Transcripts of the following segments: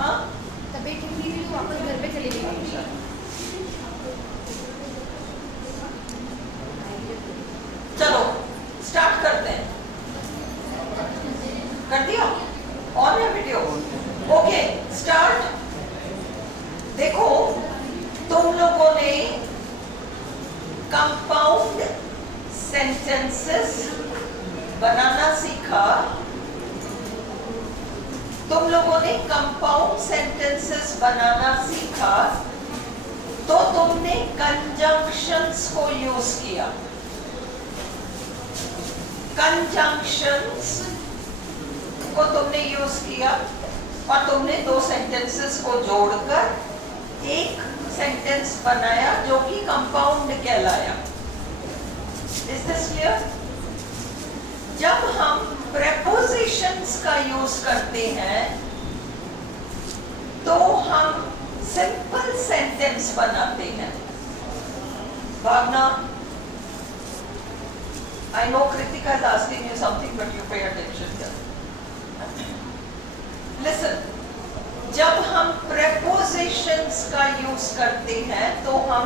हाँ तबीयत ठीक नहीं थी तो वापस घर पे चली गई। चलो स्टार्ट करते हैं। कर दिया? ऑन है वीडियो? Okay start. देखो तुम लोगों ने कंपाउंड सेंटेंसेस बनाना सीखा। तुम लोगों ने कंपाउंड सेंटेंसेस बनाना सीखा तो तुमने कंजंक्शंस को यूज किया। कंजंक्शंस को तुमने यूज किया और तुमने दो सेंटेंसेस को जोड़कर एक सेंटेंस बनाया जो कि कंपाउंड कहलाया। Is this clear? जब हम प्रेपोजिशंस का यूज करते हैं तो हम सिंपल सेंटेंस बनाते हैं। भावना, I know Kritika is asking you something, but you pay attention here. Listen, जब हम prepositions का यूज करते हैं तो हम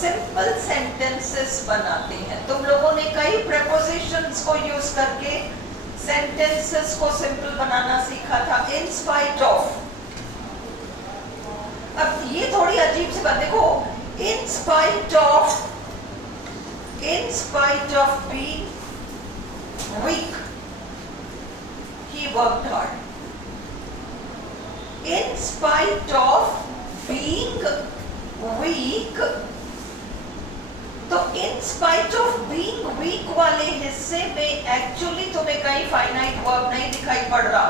सिंपल सेंटेंसेस बनाते हैं। तुम लोगों ने कई prepositions को यूज करके सेंटेंसेस को सिंपल बनाना सीखा था। In spite of, अब ये थोड़ी अजीब सी बात देखो, in spite of being weak, he worked hard. In spite of being weak, तो in spite of being weak वाले हिस्से में एक्चुअली तुम्हें कहीं फाइनाइट वर्ब नहीं दिखाई पड़ रहा।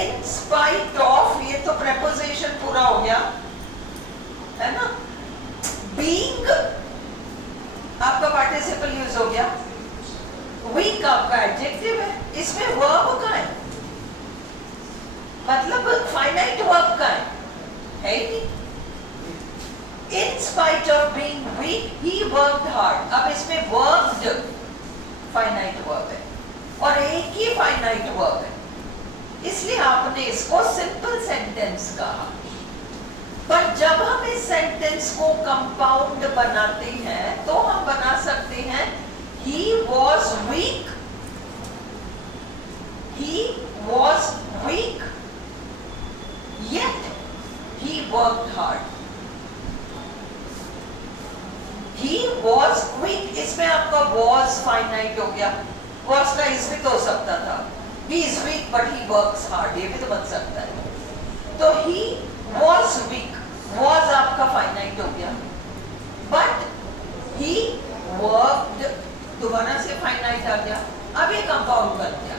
In spite of, ये तो preposition पूरा हो गया है ना। Being आपका पार्टिसिपल यूज हो गया, वीक आपका एडजेक्टिव है, इसमें वर्ब का है, मतलब फाइनाइट वर्ब का है ही नहीं। In spite of being weak, he worked hard. अब इसमें worked फाइनाइट वर्ब है और एक ही फाइनाइट वर्ब है, इसलिए आपने इसको सिंपल सेंटेंस कहा। पर जब हम इस सेंटेंस को कंपाउंड बनाते हैं तो हम बना सकते हैं he was weak, yet he worked hard. He was weak, इसमें आपका was फाइनाइट हो गया, was का is भी तो हो सकता था। He is weak but he works hard, ये भी तो बन सकता है। तो he was weak, was आपका फाइनाइट हो गया, but he worked दोबारा से फाइनाइट आ गया, अब ये कंपाउंड बन गया।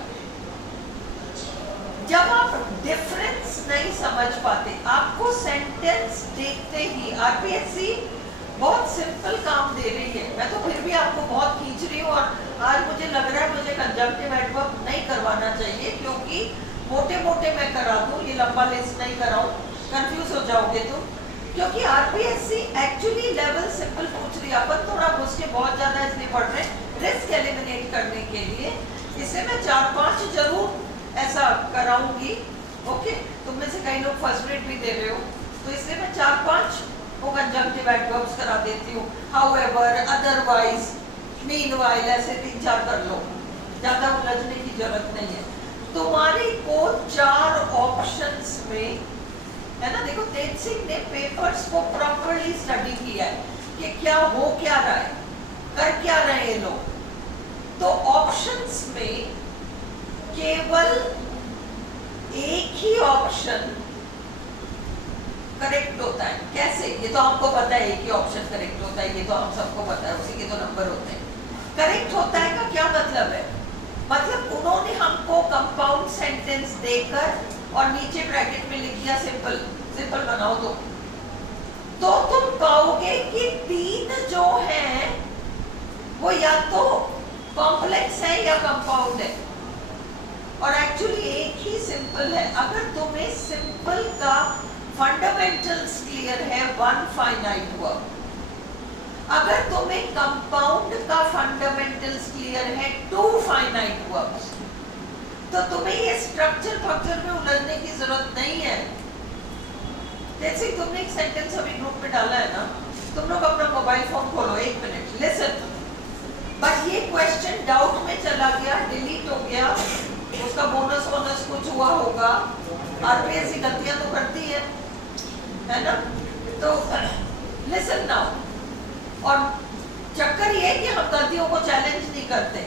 जब आप डिफरेंस नहीं समझ पाते, आपको सेंटेंस देखते ही आरपीएससी बहुत सिंपल काम दे रही है, मैं तो फिर भी आपको बहुत खींच रही हूँ और आज मुझे लग रहा है मुझे कंजंक्टिव एडवर्ब नहीं करवाना चाहिए क्योंकि मोटे मोटे मैं करा दूँ, ये लंबा लिस्ट नहीं कराऊँ, कंफ्यूज हो जाओगे तुम। क्योंकि आरपीएससी एक्चुअली लेवल सिंपल पूछ रही है, अपन थोड़ा घुस के बहुत ज्यादा इसलिए पढ़ रहे हैं रिस्क एलिमिनेट करने के लिए। इससे मैं 4-5 जरूर ऐसा कराऊंगी। ओके, तुम में से कई लोग फर्स्ट ग्रेड भी दे रहे हो, तो इसलिए मैं 4-5 वो कंजंक्टिव एडवर्ब्स करा देती हूँ। हाउएवर, अदरवाइज, मीनवाइल, ऐसे 3-4 कर लो, ज्यादा उलझने की जरूरत नहीं है। तुम्हारे को 4 ऑप्शंस में है ना। देखो तेज सिंह ने पेपर्स को प्रॉपर्ली स्टडी किया है कि क्या हो क्या रहा है, कर क्या रहे हैं लोग। तो ऑप्शंस में केवल एक ही ऑप्शन करेक्ट होता है। कैसे? ये तो हमको पता है एक ही ऑप्शन करेक्ट होता है, ये तो हम सबको पता है, उसी के तो नंबर होते हैं। करेक्ट होता है का क्या मतलब है? मतलब उन्होंने हमको कंपाउंड सेंटेंस देकर और नीचे ब्रैकेट में लिख दिया सिंपल, सिंपल बनाओ तो तुम पाओगे कि 3 जो हैं वो या तो कॉम्प्लेक्स है या कंपाउंड है और एक्चुअली एक ही सिंपल है। अगर तुम्हें सिंपल का फंडामेंटल्स क्लियर है, 1 फाइनाइट वर्ब, अगर तुम्हें कंपाउंड का फंडामेंटल्स क्लियर है, 2 फाइनाइट वर्ब्स, तो तुम्हें ये स्ट्रक्चर फक्चर में उलझने की जरूरत नहीं है। जैसे ही तुमने एक सेंटेंस अभी ग्रुप में डाला है ना, तुम लोग अपना मोबाइल फोन खोलो, 1 मिनट, लिसन। बट ये क्वेश्चन डाउट में चला गया, डिलीट हो गया, उसका बोनस वोनस कुछ हुआ होगा। आरपीएससी गलतियां तो करती है ना? तो लिसन नाउ। और चक्कर ये है कि हम गलतियों को चैलेंज नहीं करते,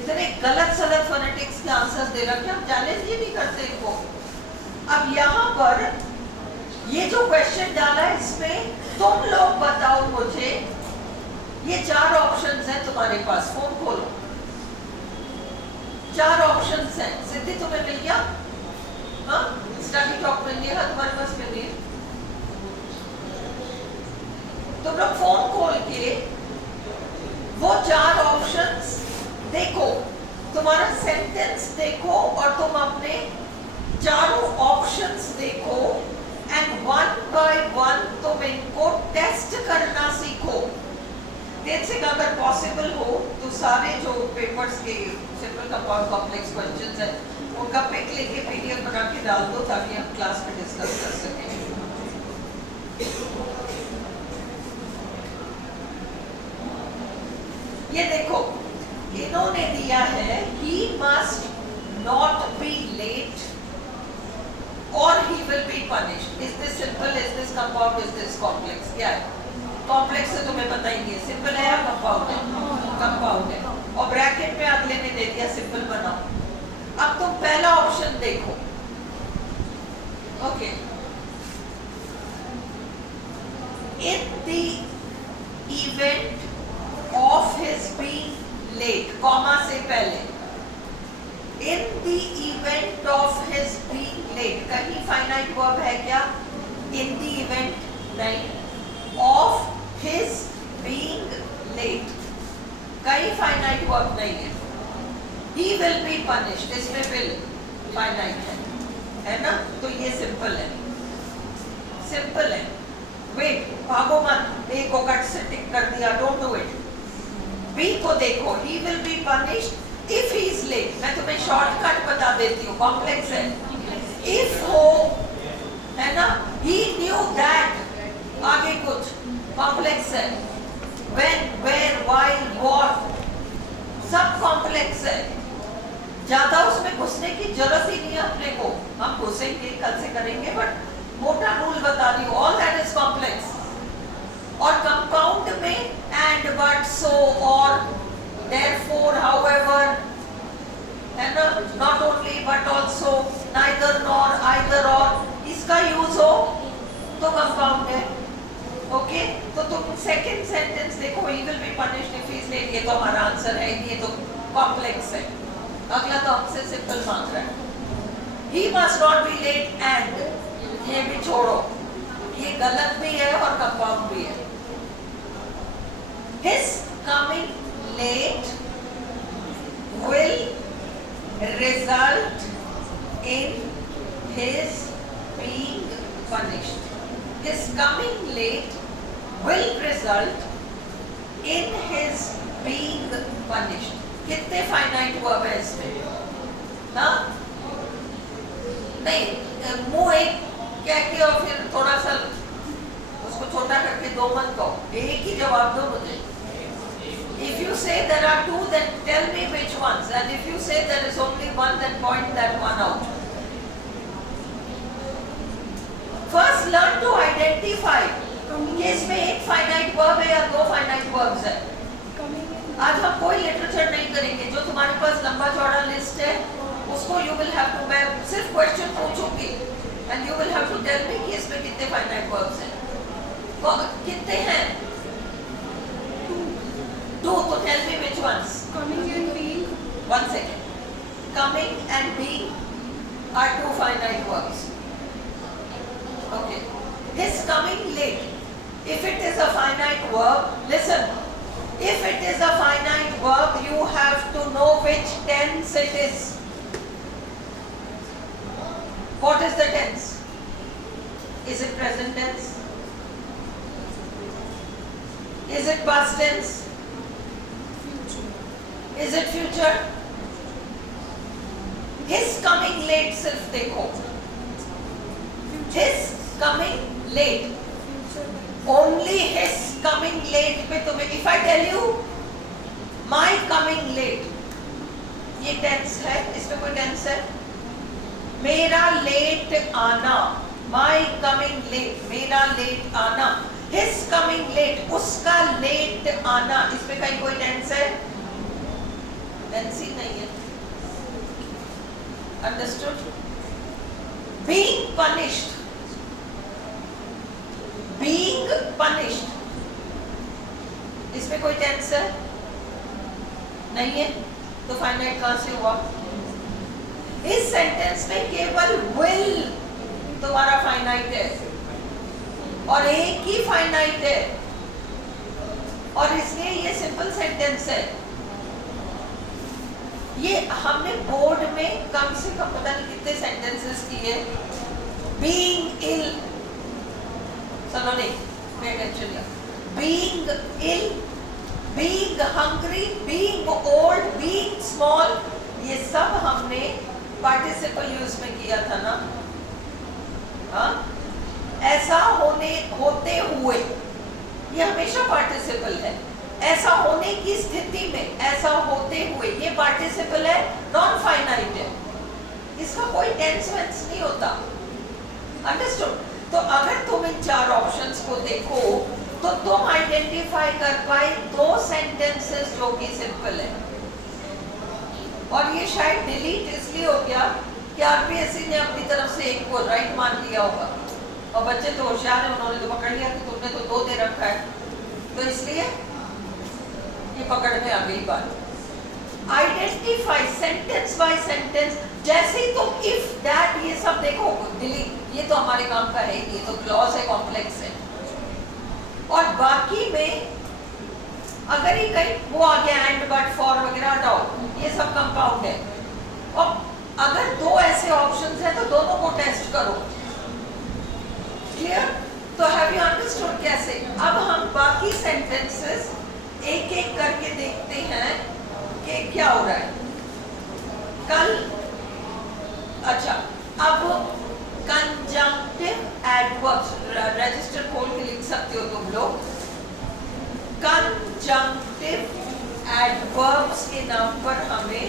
इतने गलत सलत फोनेटिक्स के आंसर्स दे रखे, हम चैलेंज ही नहीं करते इनको। अब यहाँ पर ये जो क्वेश्चन डाला है, इसमें तुम लोग बताओ मुझे, ये 4 ऑप्शंस हैं तुम्हारे पास, फोन खोलो, 4 ऑप्शंस हैं। सिद्धि तुम्हें मिल गया? हाँ, स्टडी टॉक मिल गया, तुम्हारे पास मिल गया। तुम लोग फोन खोल के वो 4 ऑप्शंस देखो, तुम्हारा सेंटेंस देखो और तुम अपने चारों ऑप्शंस देखो, एंड 1 बाय 1 तुम इनको टेस्ट करना सीखो। से अगर पॉसिबल हो तो सारे जो पेपर्स के सिंपल कंपाउंड कॉम्प्लेक्स क्वेश्चंस हैं उनका पिक लेके पीडीएफ बना के डाल दो, ताकि हम क्लास में डिस्कस कर सकें। ये देखो, इन्होंने दिया है he must not be late or he will be punished. Is this simple? Is this compound? Is this complex? क्या है? कॉम्प्लेक्स से तुम्हें पता ही नहीं है, सिंपल है या कंपाउंड है? कंपाउंड है। और ब्रैकेट में अगले ने दे दिया सिंपल बनाओ। अब तुम पहला ऑप्शन देखो, okay. In the event of his being late, comma से पहले, in the event of his being late, कहीं फाइनाइट वर्ब है क्या? इन द इवेंट नहीं, ऑफ हिज बीइंग लेट कहीं फाइनाइट वर्ब नहीं है। he will be punished, इसमें will फाइनाइट है ना? तो ये सिंपल है, सिंपल है। वेट, भागो मत, ए को कट से टिक कर दिया, डोंट डू इट। बी को देखो, he will be punished if he is late, मैं तुम्हें शॉर्टकट बता देती हूँ, कॉम्प्लेक्स है। if हो, है ना? he knew that, आगे कुछ कॉम्प्लेक्स है। when, where, why, what, सब कॉम्प्लेक्स है। ज्यादा उसमें घुसने की जरूरत ही नहीं है अपने को, हम घुसेंगे, कल से करेंगे, बट मोटा रूल बता रही हूँ, ऑल दैट इज कॉम्प्लेक्स। और कंपाउंड में एंड, बट, सो, और, देयरफॉर, हाउएवर, है ना? Not only but also, neither nor, either और, इसका यूज हो तो कंपाउंड है। ओके, तो तुम सेकंड सेंटेंस देखो, he will be punished if he is late, ये तो हमारा आंसर है, ये तो कॉम्प्लेक्स है। अगला तो हमसे सिंपल मांग रहा है, he must not be late and, ये भी छोड़ो, ये गलत भी है और कंपाउंड भी है। his coming late will result in his being punished. His coming late will result in his being punished. कितने फाइनाइट वर्ब है इसमें? हाँ? नहीं, मुंह एक कह के और फिर थोड़ा सा उसको छोटा करके दो मत कहो, एक ही जवाब दो मुझे। If you say there are 2, then tell me which ones, and if you say there is only 1, then point that one out. First learn to identify कि इसमें एक फाइनाइट वर्ब है या 2 फाइनाइट वर्ब्स है। आज हम कोई लिटरेचर नहीं करेंगे, जो तुम्हारे पास लंबा चौड़ा लिस्ट है उसको यू विल हैव टू, मैं सिर्फ क्वेश्चन पूछूंगी and you will have to tell me कि इसमें कितने फाइनाइट वर्ब्स हैं। कितने हैं? 2, तो tell me which ones. Coming and being. 1 second. Coming and being are 2 finite verbs. Okay. His coming late. If it is a finite verb, listen. If it is a finite verb, you have to know which tense it is. What is the tense? Is it present tense? Is it past tense? Is it future? His coming late सिर्फ देखो, his coming late, only his coming late पे तुम्हें, if I tell you my coming late, ये tense है, इसमें कोई tense है? मेरा लेट आना, माई कमिंग लेट, मेरा लेट आना, हिज कमिंग लेट, उसका लेट आना, इसमें कहीं कोई टेंस है? टेंस ही नहीं है। Understood? Being punished, being punished, इसमें कोई टेंस है? नहीं है। तो फाइनाइट कहां से हुआ? इस सेंटेंस में केवल विल तुम्हारा फाइनाइट है और एक ही फाइनाइट है, और इसलिए ये सिंपल सेंटेंस है। ये हमने बोर्ड में कम से कम पता नहीं कितने सेंटेंसेस किए। बीइंग इल, सुनो नहीं, pay attention here, being ill, being hungry, being old, being small, ये सब हमने पार्टिसिपल यूज में किया था ना। हाँ, ऐसा होते हुए, ये हमेशा पार्टिसिपल है। ऐसा होने की स्थिति में, ऐसा होते हुए, ये पार्टिसिपल है, नॉन फाइनाइट है, इसका कोई टेंस वेंस नहीं होता। अंडरस्टूड? तो अगर तुम इन चार ऑप्शंस को देखो तो तुम आइडेंटिफाई कर पाए दो सेंटेंसेस जो कि सिंपल है। और ये शायद डिलीट इसलिए हो गया कि आरपीएससी ने अपनी तरफ से एक को राइट मान लिया होगा, और बच्चे तो होशियार है, उन्होंने तो पकड़ लिया कि तुमने तो दो दे रखा है, तो इसलिए ये पकड़ में आ गई बात। आइडेंटिफाई सेंटेंस बाय सेंटेंस, जैसे ही तुम इफ दैट ये सब देखो, डिलीट, ये तो हमारे काम का है ही, ये तो क्लॉज है, कॉम्प्लेक्स है। और बाकी में अगर ये कहीं वो आ गया एंड बट फॉर वगैरह हटाओ, ये सब कंपाउंड है। और अगर दो ऐसे ऑप्शंस हैं तो दोनों को टेस्ट करो। क्लियर? तो हैव यू अंडरस्टूड कैसे? अब हम बाकी सेंटेंसेस एक एक करके देखते हैं कि क्या हो रहा है। कल, अच्छा, अब कंजंक्टिव एडवर्ब्स, रजिस्टर खोल के लिख सकते हो तुम लोग। कंजंक्टिव एडवर्ब्स के नाम पर हमें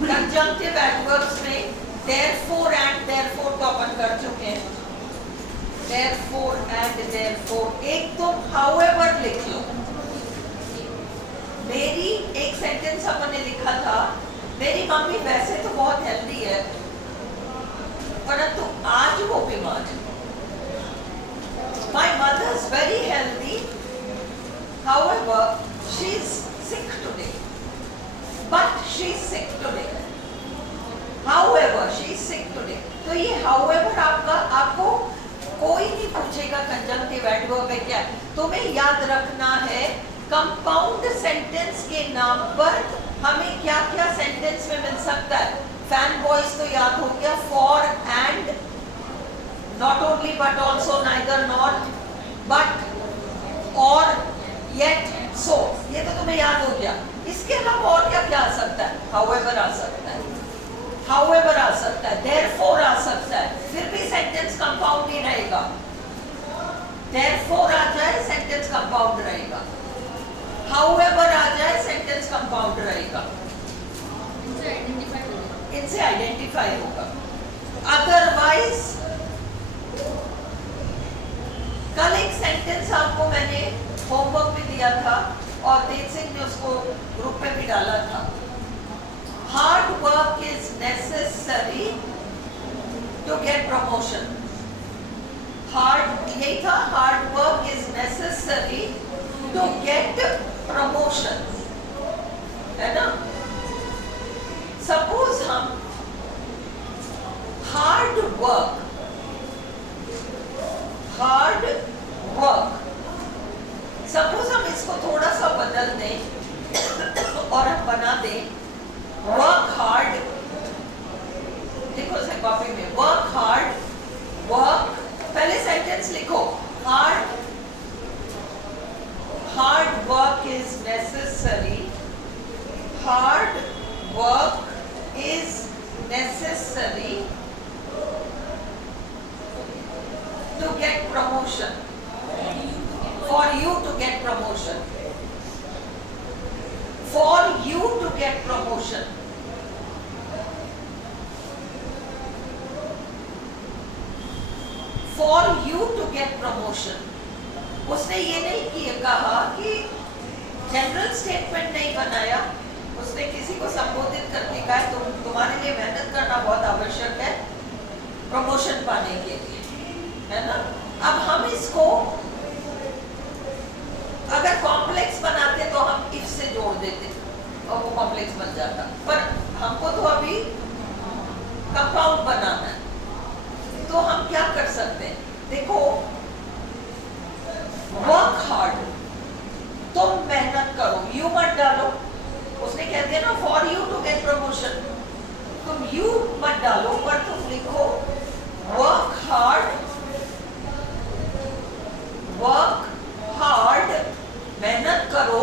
कंजंक्टिव एडवर्ब्स में therefore and therefore तो अपन कर चुके हैं। therefore and therefore, एक तो however लिख लो। मेरी एक सेंटेंस अपन ने लिखा था, मेरी मम्मी वैसे तो बहुत हेल्दी है परंतु आज वो बीमार है। My mother is very healthy, however she is sick today, but she is sick today, however she is sick today। तो ये however आपको कोई नहीं पूछेगा कंजंक्टिव एडवर्ब है क्या, तुम्हें याद रखना है कंपाउंड सेंटेंस के नाम पर हमें क्या क्या सेंटेंस में मिल सकता है। फैन बॉयज तो याद हो गया, for and, not only but also, neither not, but, और, येट, सो, ये तो तुम्हें याद हो गया। इसके अलावा और क्या क्या आ सकता है? हाउएवर आ सकता है, हाउएवर आ सकता है, देयरफॉर आ सकता है, फिर भी सेंटेंस कंपाउंड ही रहेगा। देयरफॉर आ जाए सेंटेंस कंपाउंड रहेगा, हाउएवर आ जाए सेंटेंस कंपाउंड रहेगा, इनसे आइडेंटिफाई होगा। अदरवाइज, कल एक सेंटेंस आपको मैंने होमवर्क में दिया था और तेज सिंह ने उसको ग्रुप में भी डाला था। Hard work is necessary to get promotion. Hard, यही था, hard work is necessary to get promotion, है ना। सपोज हम हार्ड वर्क, सपोज हम इसको थोड़ा सा बदल दें और हम बना दें वर्क हार्ड। देखो कॉपी में वर्क हार्ड, वर्क पहले सेंटेंस लिखो, hard work is necessary. Hard work is necessary to get promotion. For you to get promotion. For you to get promotion. For you to get promotion. उसने ये नहीं कहा कि general statement नहीं बनाया, उसने किसी को संबोधित करके कहा तुम्हारे लिए मेहनत करना बहुत आवश्यक है प्रमोशन पाने के लिए, है ना। अब हम इसको अगर कॉम्प्लेक्स बनाते तो हम इफ से जोड़ देते और वो कॉम्प्लेक्स बन जाता, पर हमको तो अभी कंपाउंड बनाना है, तो हम क्या कर सकते हैं, देखो वर्क हार्ड, तुम मेहनत करो, यू मत डालो, उसने कह दिया ना for you to get promotion, तुम यू मत डालो, पर तुम लिखो वर्क हार्ड, मेहनत करो।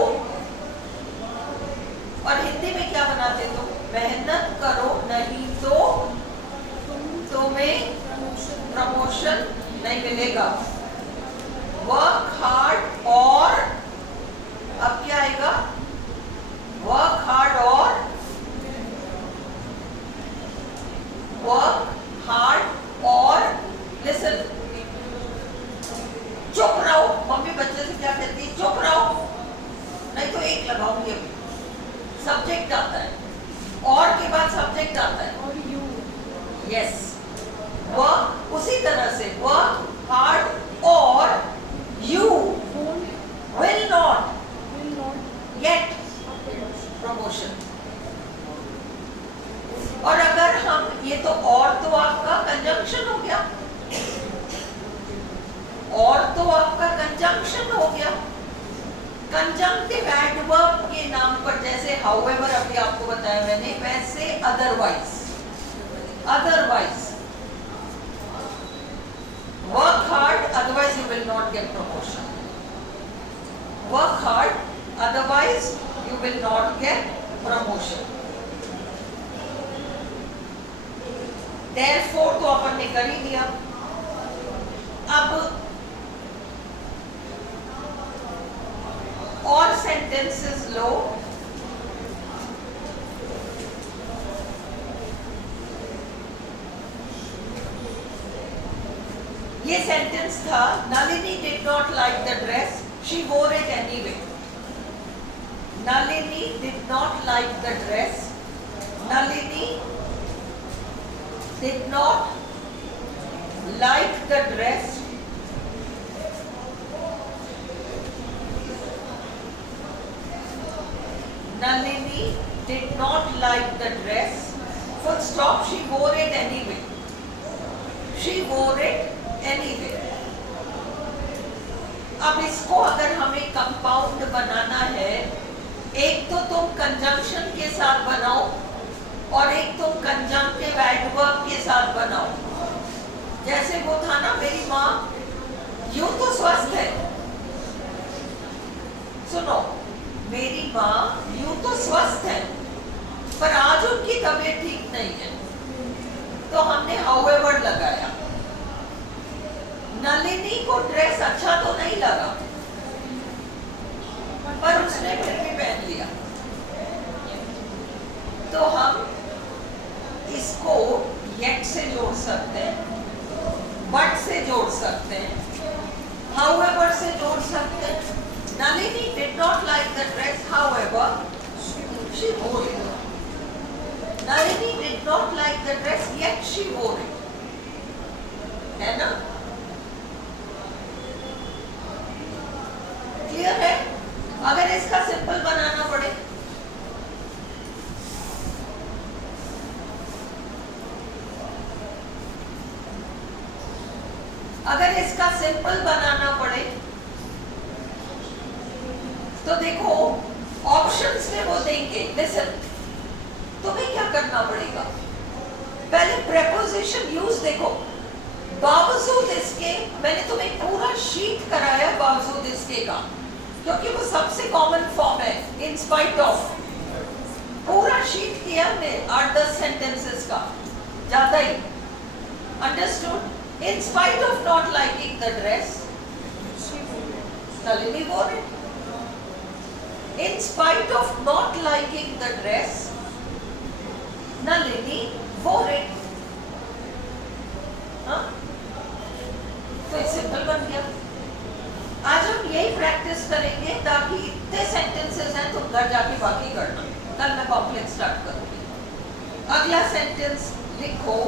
और हिंदी में क्या बनाते तुम, मेहनत करो नहीं तो तुम्हें प्रमोशन नहीं मिलेगा। वर्क हार्ड और अब क्या आएगा, वर्क हार्ड और लिसन, चुप रहो, मम्मी बच्चे से क्या कहती है, चुप रहो, नहीं तो एक लगाऊंगी अभी। सब्जेक्ट आता है और के बाद सब्जेक्ट आता है और यू, यस, वर्क उसी तरह से वर्क हार्ड और you will not gate promotion. और अगर हम ये तो आपका कंजंक्शन हो गया, और तो आपका कंजंक्शन हो गया, कंजंक्टिव एडवर्ब के नाम पर जैसे हाउएवर अभी आपको बताया मैंने, वैसे otherwise work hard otherwise you will not gate promotion, work hard otherwise you will not gate promotion. Therefore तो अपन ने कर ही दिया। अब और सेंटेंसेस लो, ये सेंटेंस था, Nalini did not like the dress, she वोर it anyway. Nalini did not like the dress, Nalini did not like the dress, Nalini did not like the dress, full stop, she wore it anyway, she wore it anyway। अब इसको अगर हमें compound बनाना है, एक तो तुम conjunction के साथ बनाओ और एक तुम कंजंक्टिव एडवर्ब के साथ बनाओ। जैसे वो था ना, मेरी माँ यूं तो स्वस्थ है, सुनो, मेरी माँ यूं तो स्वस्थ है पर आज उनकी तबीयत ठीक नहीं है, तो हमने हाउएवर लगाया। नलिनी को ड्रेस अच्छा तो नहीं लगा पर उसने फिर भी पहन लिया, तो हम इसको येट से जोड़ सकते हैं, बट से जोड़ सकते हैं, हाउएवर से जोड़ सकते हैं। Nalini did not like the dress, however she वोर it. Nalini did not like the dress yet she वोर इट, है ना, क्लियर है। अगर इसका सिंपल बनाना पड़े, अगर इसका सिंपल बनाना पड़े तो देखो ऑप्शंस में वो देंगे, लिसन, तुम्हें क्या करना पड़ेगा, पहले प्रेपोजिशन यूज देखो, बावजूद इसके मैंने तुम्हें पूरा शीट कराया बावजूद इसके का, क्योंकि वो सबसे कॉमन फॉर्म है। इन स्पाइट ऑफ पूरा शीट किया हमने 8-10 सेंटेंसेस का, ज्यादा ही। Understood? In spite of not liking the dress Nalini wore it. In spite of not liking the dress, Nalini wore it. हाँ? तो ये सिंपल बन गया। आज हम यही प्रैक्टिस करेंगे ताकि इतने सेंटेंसेस हैं तुम घर जाके बाकी करना। कल मैं कॉम्प्लेक्स स्टार्ट करूंगी। अगला सेंटेंस लिखो,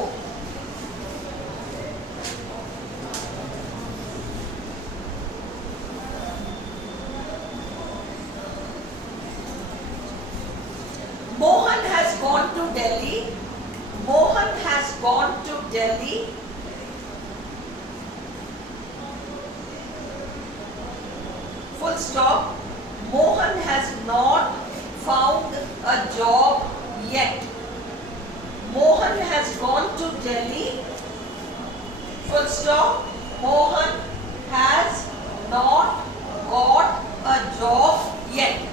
Mohan has gone to Delhi. Mohan has gone to Delhi. Full stop. Mohan has not found a job yet. Mohan has gone to Delhi. Full stop. Mohan has not got a job yet.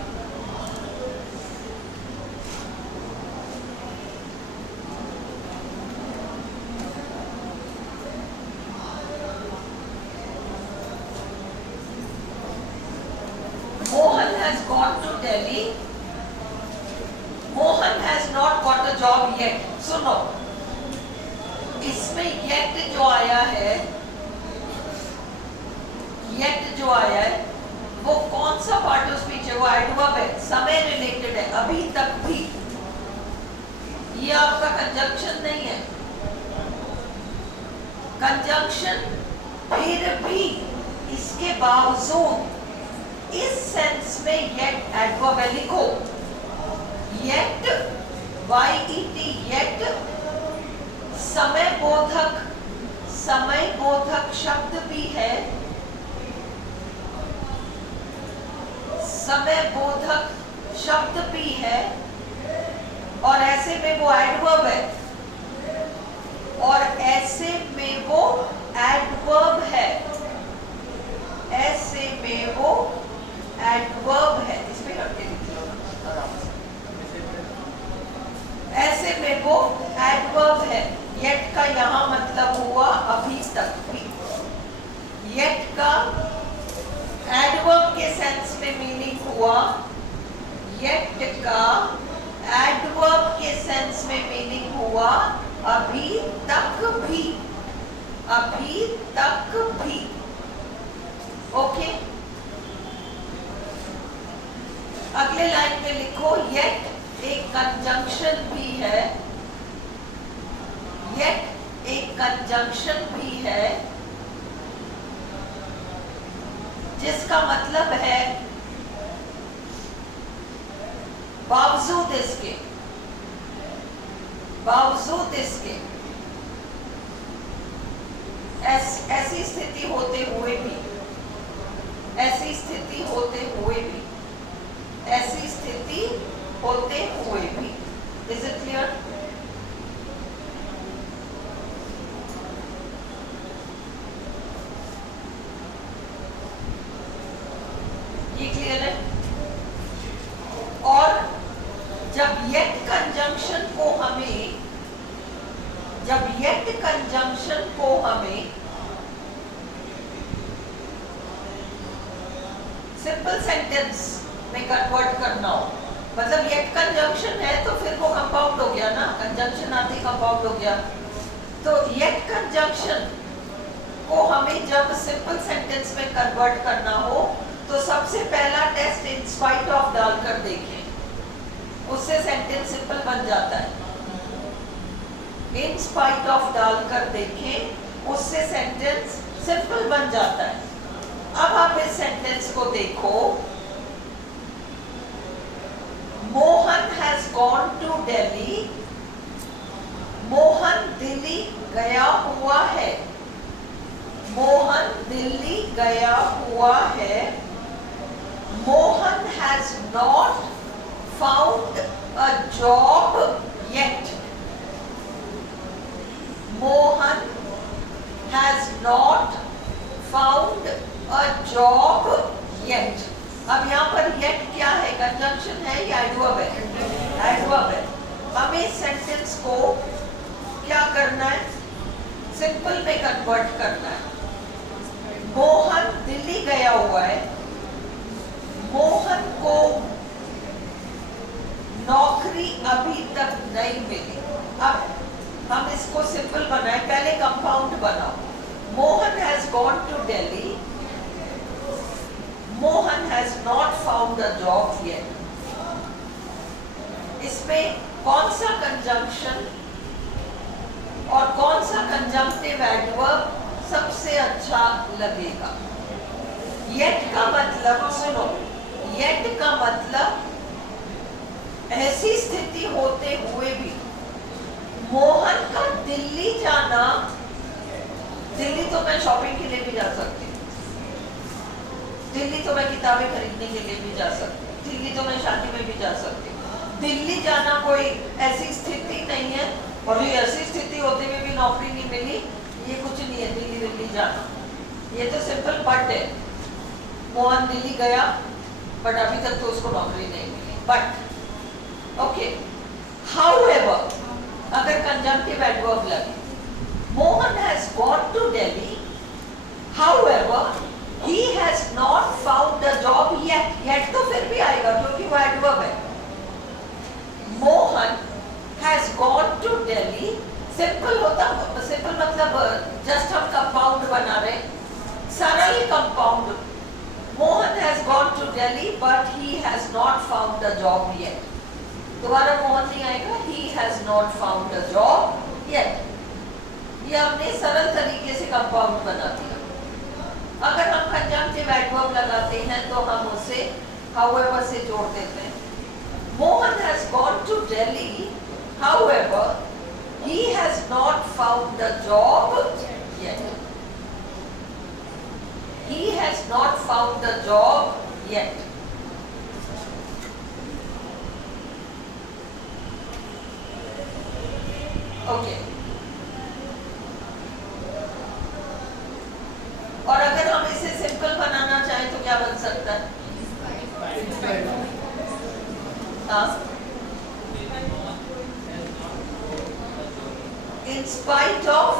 Mohan has gone to Delhi. Mohan has not got a job yet. सुनो, इसमें yet जो आया है, yet जो आया है, वो कौन सा पार्ट ऑफ स्पीच है? वो एडवर्ब है, समय रिलेटेड है, अभी तक भी। ये आपका कंजंक्शन नहीं है। कंजंक्शन फिर भी इसके बावजूद इस सेंस में येट एडवर्ब है। लिखो येट, YET येट समय बोधक शब्द भी है। समय बोधक शब्द भी है और ऐसे में वो एडवर्ब है, और ऐसे में वो एडवर्ब है, ऐसे में वो एडवर्ब है। इसमें करके लिख लो आराम से। ऐसे में वो एडवर्ब है। येट का यहाँ मतलब हुआ अभी तक भी। येट का एडवर्ब के सेंस में मीनिंग हुआ, येट का एडवर्ब के सेंस में मीनिंग हुआ अभी तक भी, अभी तक भी। ओके, अगले लाइन में लिखो येट एक कंजंक्शन भी है। येट एक कंजंक्शन भी है जिसका मतलब है बावजूद इसके, बावजूद इसके, ऐसी स्थिति होते हुए भी, ऐसी स्थिति होते हुए भी, ऐसी स्थिति होते हुए भी। Is it clear? ये क्लियर है? और जब येट कंजंक्शन को हमें, जब येट कंजंक्शन को हमें सिंपल सेंटेंस में कन्वर्ट करना हो, मतलब येट कंजंक्शन है तो फिर वो कंपाउंड हो गया ना, कंजंक्शन आते कंपाउंड हो गया। तो येट कंजंक्शन को हमें जब सिंपल सेंटेंस में कन्वर्ट करना हो तो सबसे पहला टेस्ट इन स्पाइट ऑफ डालकर देखें, उससे सेंटेंस सिंपल बन जाता है। इन स्पाइट ऑफ डालकर देखें, उससे सेंटेंस सिंपल बन जाता है। अब आप इस सेंटेंस को देखो, Mohan has gone to Delhi. Mohan Delhi गया हुआ है। मोहन दिल्ली गया हुआ है। Mohan has not found a job yet. Mohan has not found a job yet. अब यहाँ पर yet क्या है? कंजंक्शन है या एडवर्ब है? एडवर्ब है। हमें इस सेंटेंस को क्या करना है? सिंपल में कन्वर्ट करना है। मोहन दिल्ली गया हुआ है, मोहन को नौकरी अभी तक नहीं मिली। अब हम इसको सिंपल बनाए, पहले कंपाउंड बनाओ। Mohan has gone to Delhi, Mohan has not found a job yet. इसमें कौन सा कंजंक्शन और कौन सा कंजंक्टिव एडवर्ब सबसे अच्छा लगेगा? येट का मतलब, सुनो, येट का मतलब ऐसी स्थिति होते हुए भी मोहन का दिल्ली जाना, दिल्ली तो मैं शॉपिंग के लिए भी जा सकती हूँ, दिल्ली तो मैं किताबें खरीदने के लिए भी जा सकती हूँ, दिल्ली तो मैं शादी में भी जा सकती हूँ। दिल्ली जाना कोई ऐसी स्थिति नहीं है, और ये ऐसी स्थिति होते हुए भी नौकरी नहीं मिली, ये कुछ नहीं है दिल्ली जाना। ये तो सिंपल बट है। मोहन दिल्ली गया बट अभी तक तो उसको नौकरी नहीं मिली। बट ओके, हाउएवर अगर कंजंक्टिव एडवर्ब लगे, Mohan has gone to Delhi, however he has not found a job yet. Yet तो फिर भी आएगा क्योंकि वो एडवर्ब है। Mohan has gone to Delhi, simple होता, सिंपल मतलब जस्ट हम कंपाउंड बना रहे, सरल compound. Mohan has gone to Delhi but he has not found a job yet. दोबारा मोहन नहीं आएगा, he has not found a job yet. ये हमने सरल तरीके से कंपाउंड बना दिया। अगर हम कंजंक्टिव एडवर्ब लगाते हैं तो हम उसे हाउएवर से जोड़ देते हैं। Mohan has gone to Delhi, however he has not found a job yet. He has not found a job yet. Okay. और अगर हम इसे सिंपल बनाना चाहें तो क्या बन सकता है? हाँ, in spite of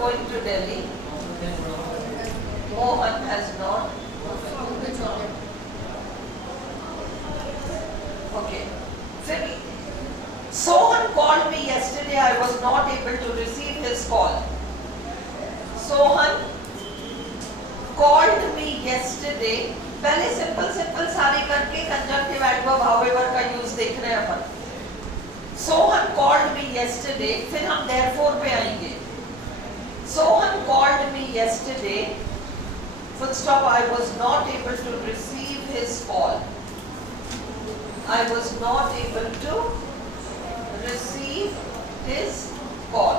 going to Delhi, Mohan has not. Okay. Then Sohan called me yesterday. I was not able to receive his call. Sohan called me yesterday. पहले सिंपल सारे करके कंजंक्टिव एडवर्ब हाउएवर का use देख रहे हैं अपन। Sohan called me yesterday, फिर हम therefore पे आएंगे। Sohan called me yesterday, full stop, I was not able to receive his call. I was not able to receive his call.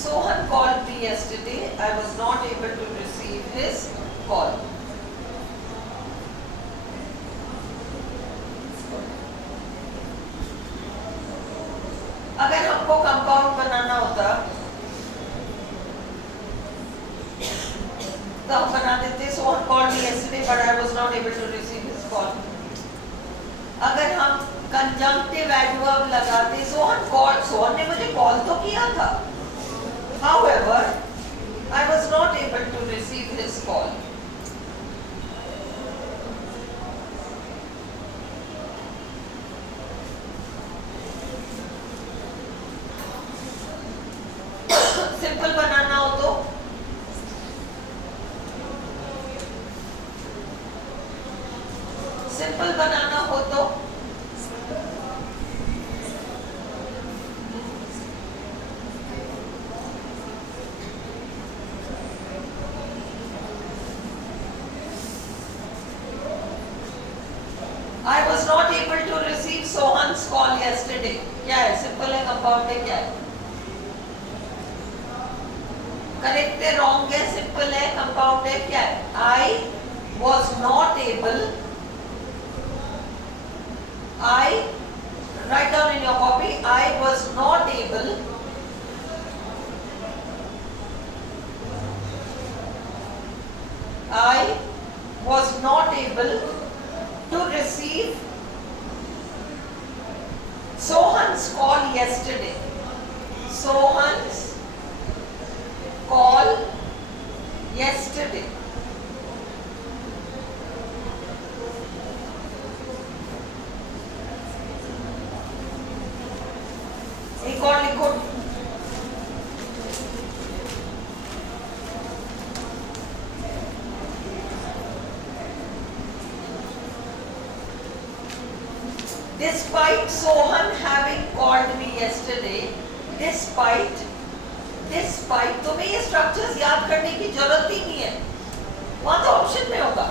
Sohan called me yesterday, I was not able to receive his call. अगर हमको compound बनाना होता तो हम बना देते Sohan called me yesterday but I was not able to receive his call. अगर हम conjunctive adverb लगाते सोहन ने मुझे कॉल तो किया था, however I was not able to receive his call. Simple बनाना हो तो सिंपल बनाना हो तो I was not able to receive Sohan's call yesterday. क्या है? सिंपल है, कंपाउंड है, क्या है? करेक्ट है, रॉन्ग है, सिंपल है, कंपाउंड है, क्या है? I was not able I, write down in your copy, I was not able to receive Sohan's call yesterday. Sohan's call yesterday. एक और लिखो. Despite Sohan having called me yesterday, despite तुम्हें ये structures याद करने की जरूरत ही नहीं है, वहां तो ऑप्शन में होगा.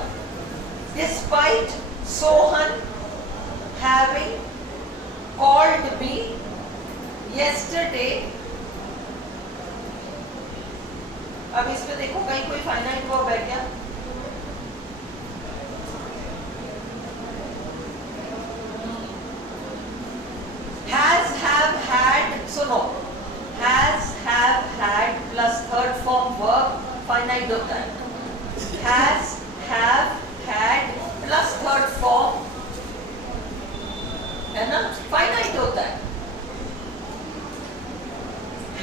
Despite Sohan having called me yesterday. अब इसमें देखो कहीं कोई फाइनाइट वर्ब है क्या? Has, have, had, सुनो, has, have, had plus third form verb finite होता है. Has, have, had plus third form है ना, फाइनाइट होता है.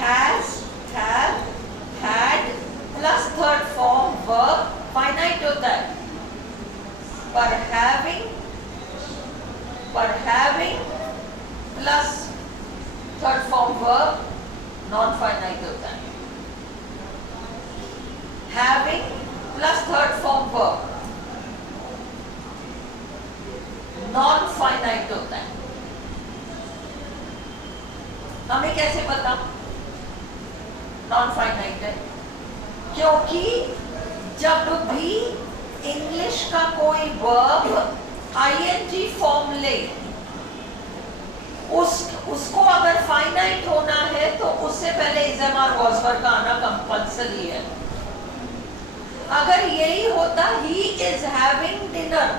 Has, have, had plus third form verb finite होता है. पर having plus third form verb non finite होता है. Having plus third form verb non finite होता है. हमें कैसे पता नॉन फाइनाइट है? क्योंकि जब भी इंग्लिश का कोई वर्ब आईएनजी फॉर्म ले, उसको अगर फाइनाइट होना है तो उससे पहले इज़ वॉज वर्ब का आना कंपल्सरी है. अगर यही होता he is having dinner,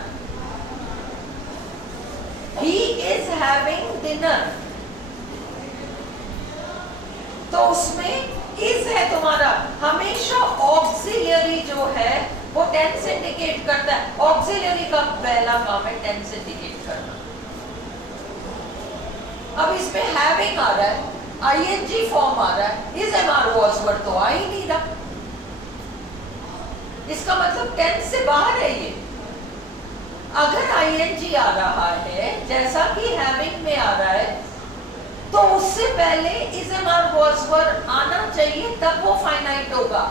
he is having dinner, तो उसमें इज है तुम्हारा. हमेशा ऑक्सिलरी जो है वो टेंस इंडिकेट करता है. ऑक्सिलरी का पहला काम है टेंस इंडिकेट करना. अब इसमें हैविंग आ रहा है, आईएनजी फॉर्म आ रहा है, इज वाज वर्ब तो आ ही नहीं रहा. इसका मतलब टेंस से बाहर है ये. अगर आईएनजी आ रहा है जैसा कि हैविंग में आ रहा है, तो उससे पहले इज वाज वर्ब आना चाहिए, तब वो फाइनाइट होगा.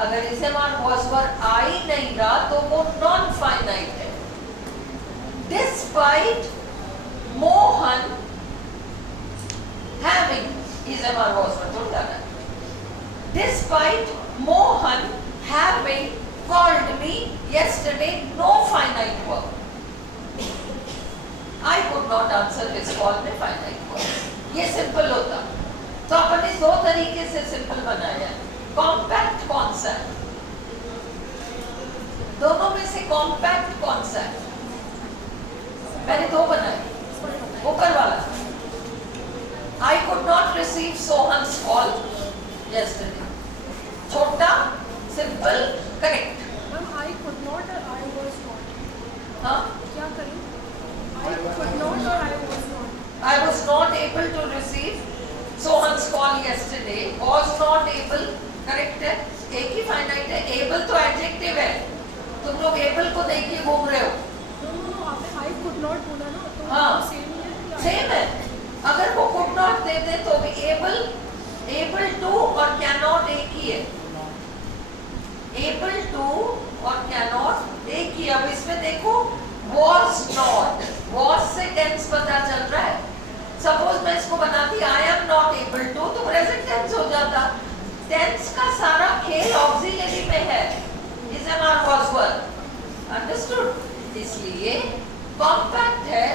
अगर इज वाज वर्ब आ ही नहीं रहा तो वो नॉन फाइनाइट है. Despite Mohan having is was verb तो लगा. Despite Mohan having called me yesterday, no finite verb. I could not answer his call में फाइनाइट वर्ब. ये सिंपल होता. तो अपन ने दो तरीके से सिंपल बनाया है. कॉम्पैक्ट कौन सा है? दोनों में से कॉम्पैक्ट कौन सा है? मैंने दो बनाए. ऊपर वाला, I could not receive Sohan's call yesterday, छोटा simple correct. Ma'am I could not और आई वाज नॉट, हाँ क्या करें? आई कुड नॉट और I was not. I was not able to receive Sohan's call yesterday. Was not able, correct है. एक ही finite है. able तो एडजेक्टिव है. तुम लोग able को देख के घूम रहे हो. नो आपने आई कुड नॉट बोला ना, तो हाँ सेम ही है. सेम है. अगर वो could not दे दे तो भी able to और cannot एक ही है. able to और cannot एक ही. अब इसमें देखो was not, was से टेंस पता चल रहा है. सपोज मैं इसको बनाती I am not able to, तो प्रेजेंट टेंस हो जाता. टेंस का सारा खेल ऑक्सिलरी में है. Is was verb. अंडरस्टूड? इसलिए कॉम्पैक्ट है.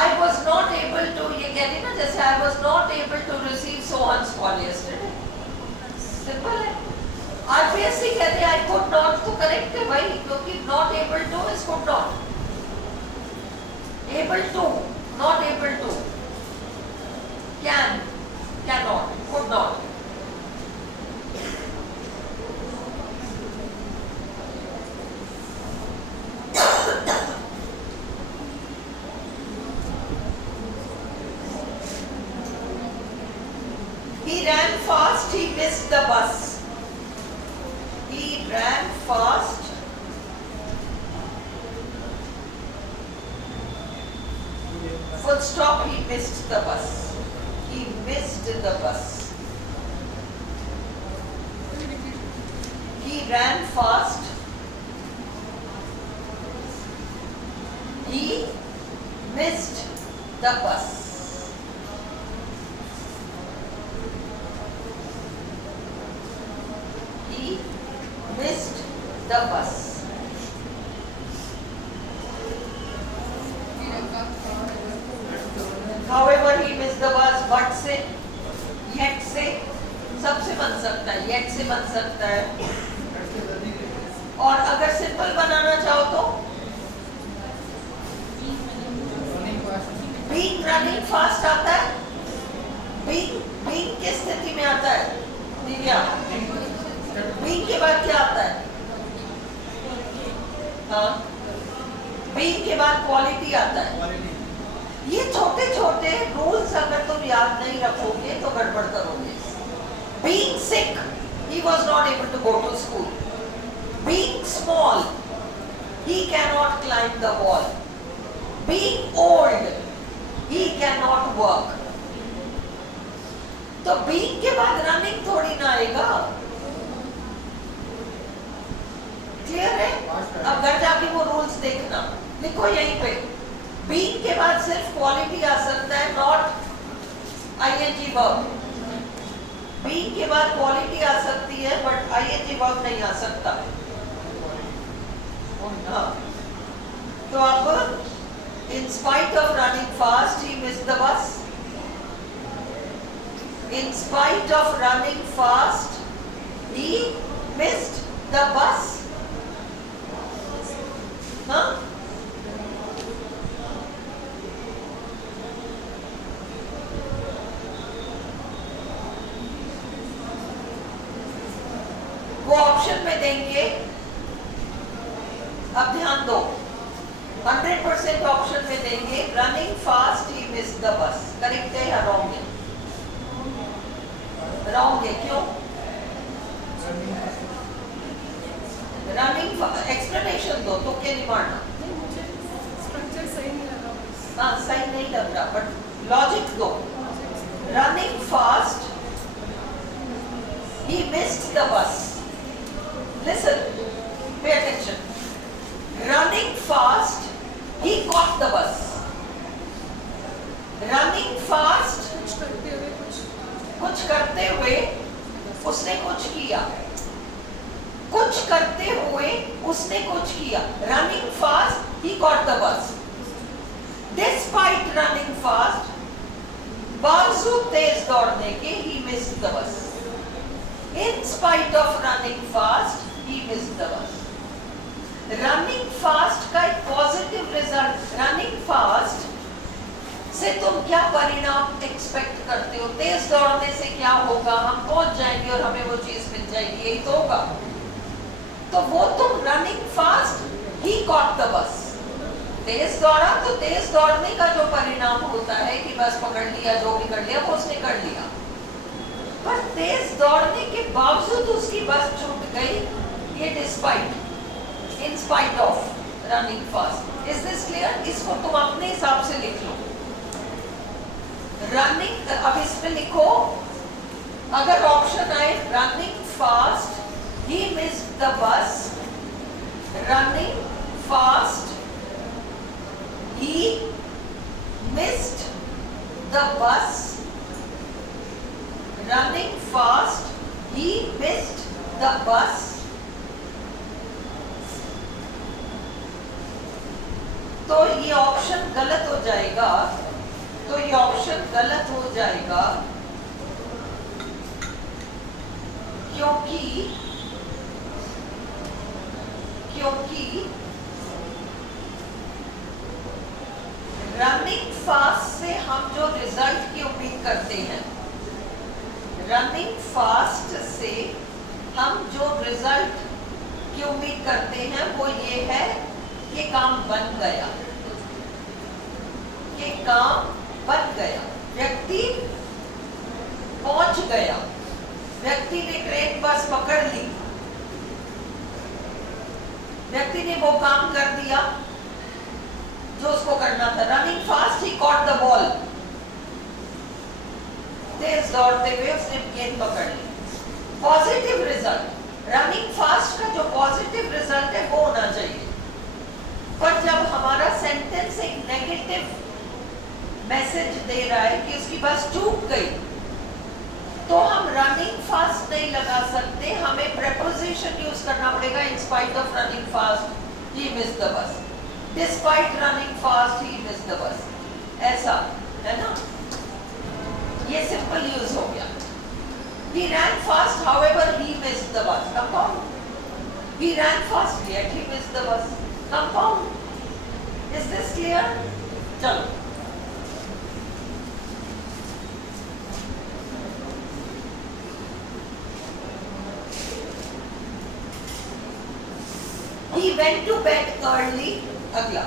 I was not able to, ये कह रही ना जैसे I was not able to receive Sohan's call yesterday. Simple है. आरपीएससी कहते हैं आई कुड नॉट, तो करेक्ट है भाई, क्योंकि not able two is could not. Able to, not able to. Can, cannot, could not. He ran fast, he missed the bus. He ran fast. Full stop, he missed the bus. He missed the bus. He ran fast. He missed the bus. He missed the bus. However, he missed the bus, but से, yet से, सबसे बन सकता है, yet से बन सकता है. और अगर सिंपल बनाना चाहो तो being running fast आता है. being किस स्थिति में आता है? दिव्या, being के बाद क्या आता है? हाँ, being के बाद quality आता है. ये छोटे छोटे रूल्स अगर तुम याद नहीं रखोगे तो गड़बड़ करोगे. Being sick, he was not able to go to school. Being small, he cannot climb the wall. Being old, he cannot work. तो being के बाद running थोड़ी ना आएगा. क्लियर है? अब घर जाके वो रूल्स देखना, लिखो यहीं पे. being के बाद सिर्फ क्वालिटी आ सकता है, नॉट ing वर्ब. being के बाद क्वालिटी आ सकती है बट ing वर्ब नहीं आ सकता. हाँ, तो अब in spite of running fast he missed the bus. In spite of running fast he missed the bus. हाँ, वो ऑप्शन में देंगे. अब ध्यान दो, 100% ऑप्शन में देंगे. Running fast he miss the bus. Correct है या रॉन्ग है? रॉन्ग है. क्यों? रनिंग एक्सप्लेनेशन दो, तो क्या नहीं मारना. स्ट्रक्चर सही नहीं लगा. हाँ, सही नहीं लग रहा बट लॉजिक दो. Running fast he missed the bus. Listen, pay attention. Running fast, he caught the bus. Running fast, कुछ करते हुए उसने कुछ किया. कुछ करते हुए उसने कुछ किया. Running fast, he caught the bus. Despite running fast, बावजूद तेज दौड़ने के, he missed the bus. In spite of running fast, he missed the bus. Running fast का एक पॉजिटिव रिजल्ट. रनिंग फास्ट से तुम क्या परिणाम एक्सपेक्ट करते हो? तेज दौड़ने से क्या होगा? हम पहुंच जाएंगे और हमें वो चीज मिल जाएगी, यही तो होगा. तो वो तुम running fast, he caught the bus. तेज दौड़ा तो तेज दौड़ने का जो परिणाम होता है कि बस पकड़ लिया, जो भी कर लिया वो उसने कर लिया. पर तेज दौड़ने के बावजूद उसकी बस छूट गई. ये despite, in spite of running fast. Is this clear? इसको तुम अपने हिसाब से लिख लो. रनिंग, अब इसमें लिखो, अगर ऑप्शन आए running fast he missed the bus, running fast he missed the bus, running fast he missed the bus. तो ये ऑप्शन गलत हो जाएगा. तो ये ऑप्शन गलत हो जाएगा क्योंकि रनिंग फास्ट से हम जो रिजल्ट की उम्मीद करते हैं, रनिंग फास्ट से हम जो रिजल्ट की उम्मीद करते हैं वो ये है कि काम बन गया, कि काम बन गया, व्यक्ति पहुंच गया, व्यक्ति ने ट्रेन बस पकड़ ली, व्यक्ति ने वो काम कर दिया जो उसको करना था। Running fast, he caught the ball, तेज दौड़ते हुए उसने गेंद पकड़ ली। पॉजिटिव रिजल्ट, रनिंग फास्ट का जो पॉजिटिव रिजल्ट है वो होना चाहिए। पर जब हमारा सेंटेंस एक नेगेटिव मैसेज दे रहा है कि उसकी बस चूक गई, तो हम रनिंग फास्ट नहीं लगा सकते, हमें प्रेपोजिशन यूज करना पड़ेगा। इन spite of running fast he missed the bus, despite running fast he missed the bus, ऐसा है ना। ये सिंपल यूज हो गया। He ran fast, however he missed the bus. Compound. He ran fast, yet he missed the bus. Compound. Is this clear? चलो। He went to bed early. अगला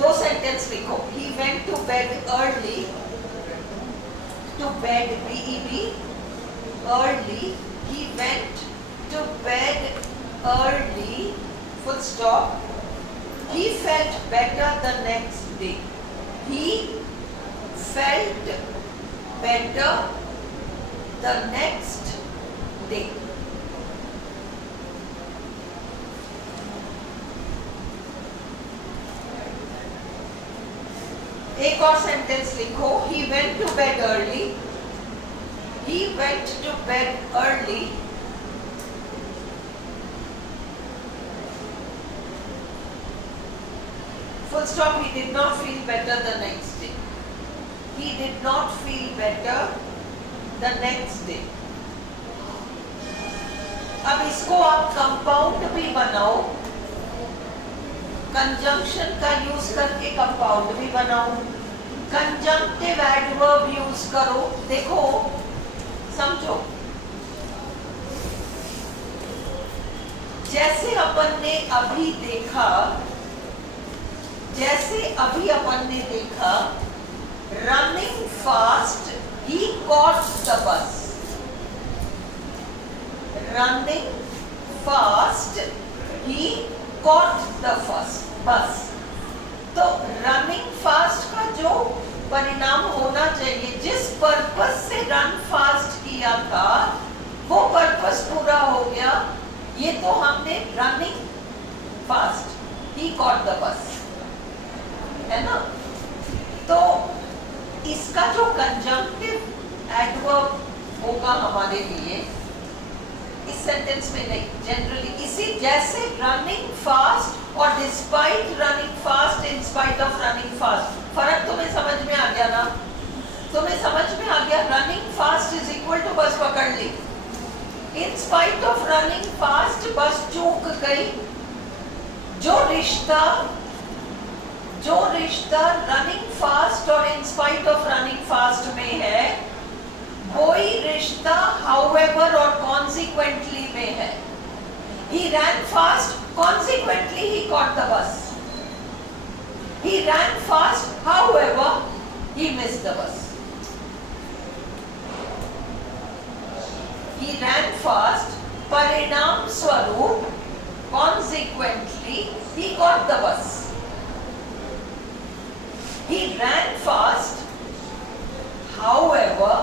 दो sentence लिखो। He went to bed early. To bed, B-E-D, early. He went to bed early. Full stop. He felt better the next day. He felt better the next day. एक और sentence लिखो। He went to bed early. He went to bed early. Full stop. He did not feel better the next day. He did not feel better the next day. अब इसको आप compound भी बनाओ, conjunction का use करके compound भी बनाओ, conjunctive adverb use करो। देखो, समझो, जैसे अपन ने अभी देखा, running fast he caught the bus. Running fast he caught the bus. तो रनिंग फास्ट का जो परिणाम होना चाहिए, जिस पर्पस से रन फास्ट किया था वो पर्पस पूरा हो गया। ये तो हमने running fast he caught the bus, है ना। तो इसका जो कंजंक्टिव एडवर्ब होगा हमारे लिए, इस सेंटेंस में नहीं, जनरली इसी जैसे रनिंग फास्ट और despite running fast, in spite of running fast, फर्क तुम्हें समझ में आ गया ना। तुम्हें समझ में आ गया, running fast is equal to bus पकड़ ली, in spite of running fast bus चूक गई। जो रिश्ता रनिंग फास्ट और in spite of running fast में है, कोई रिश्ता however और consequently में है। He ran fast, consequently he caught the bus. He ran fast, however he missed the bus. He ran fast, परिणाम स्वरूप, consequently he caught the bus. He ran fast, however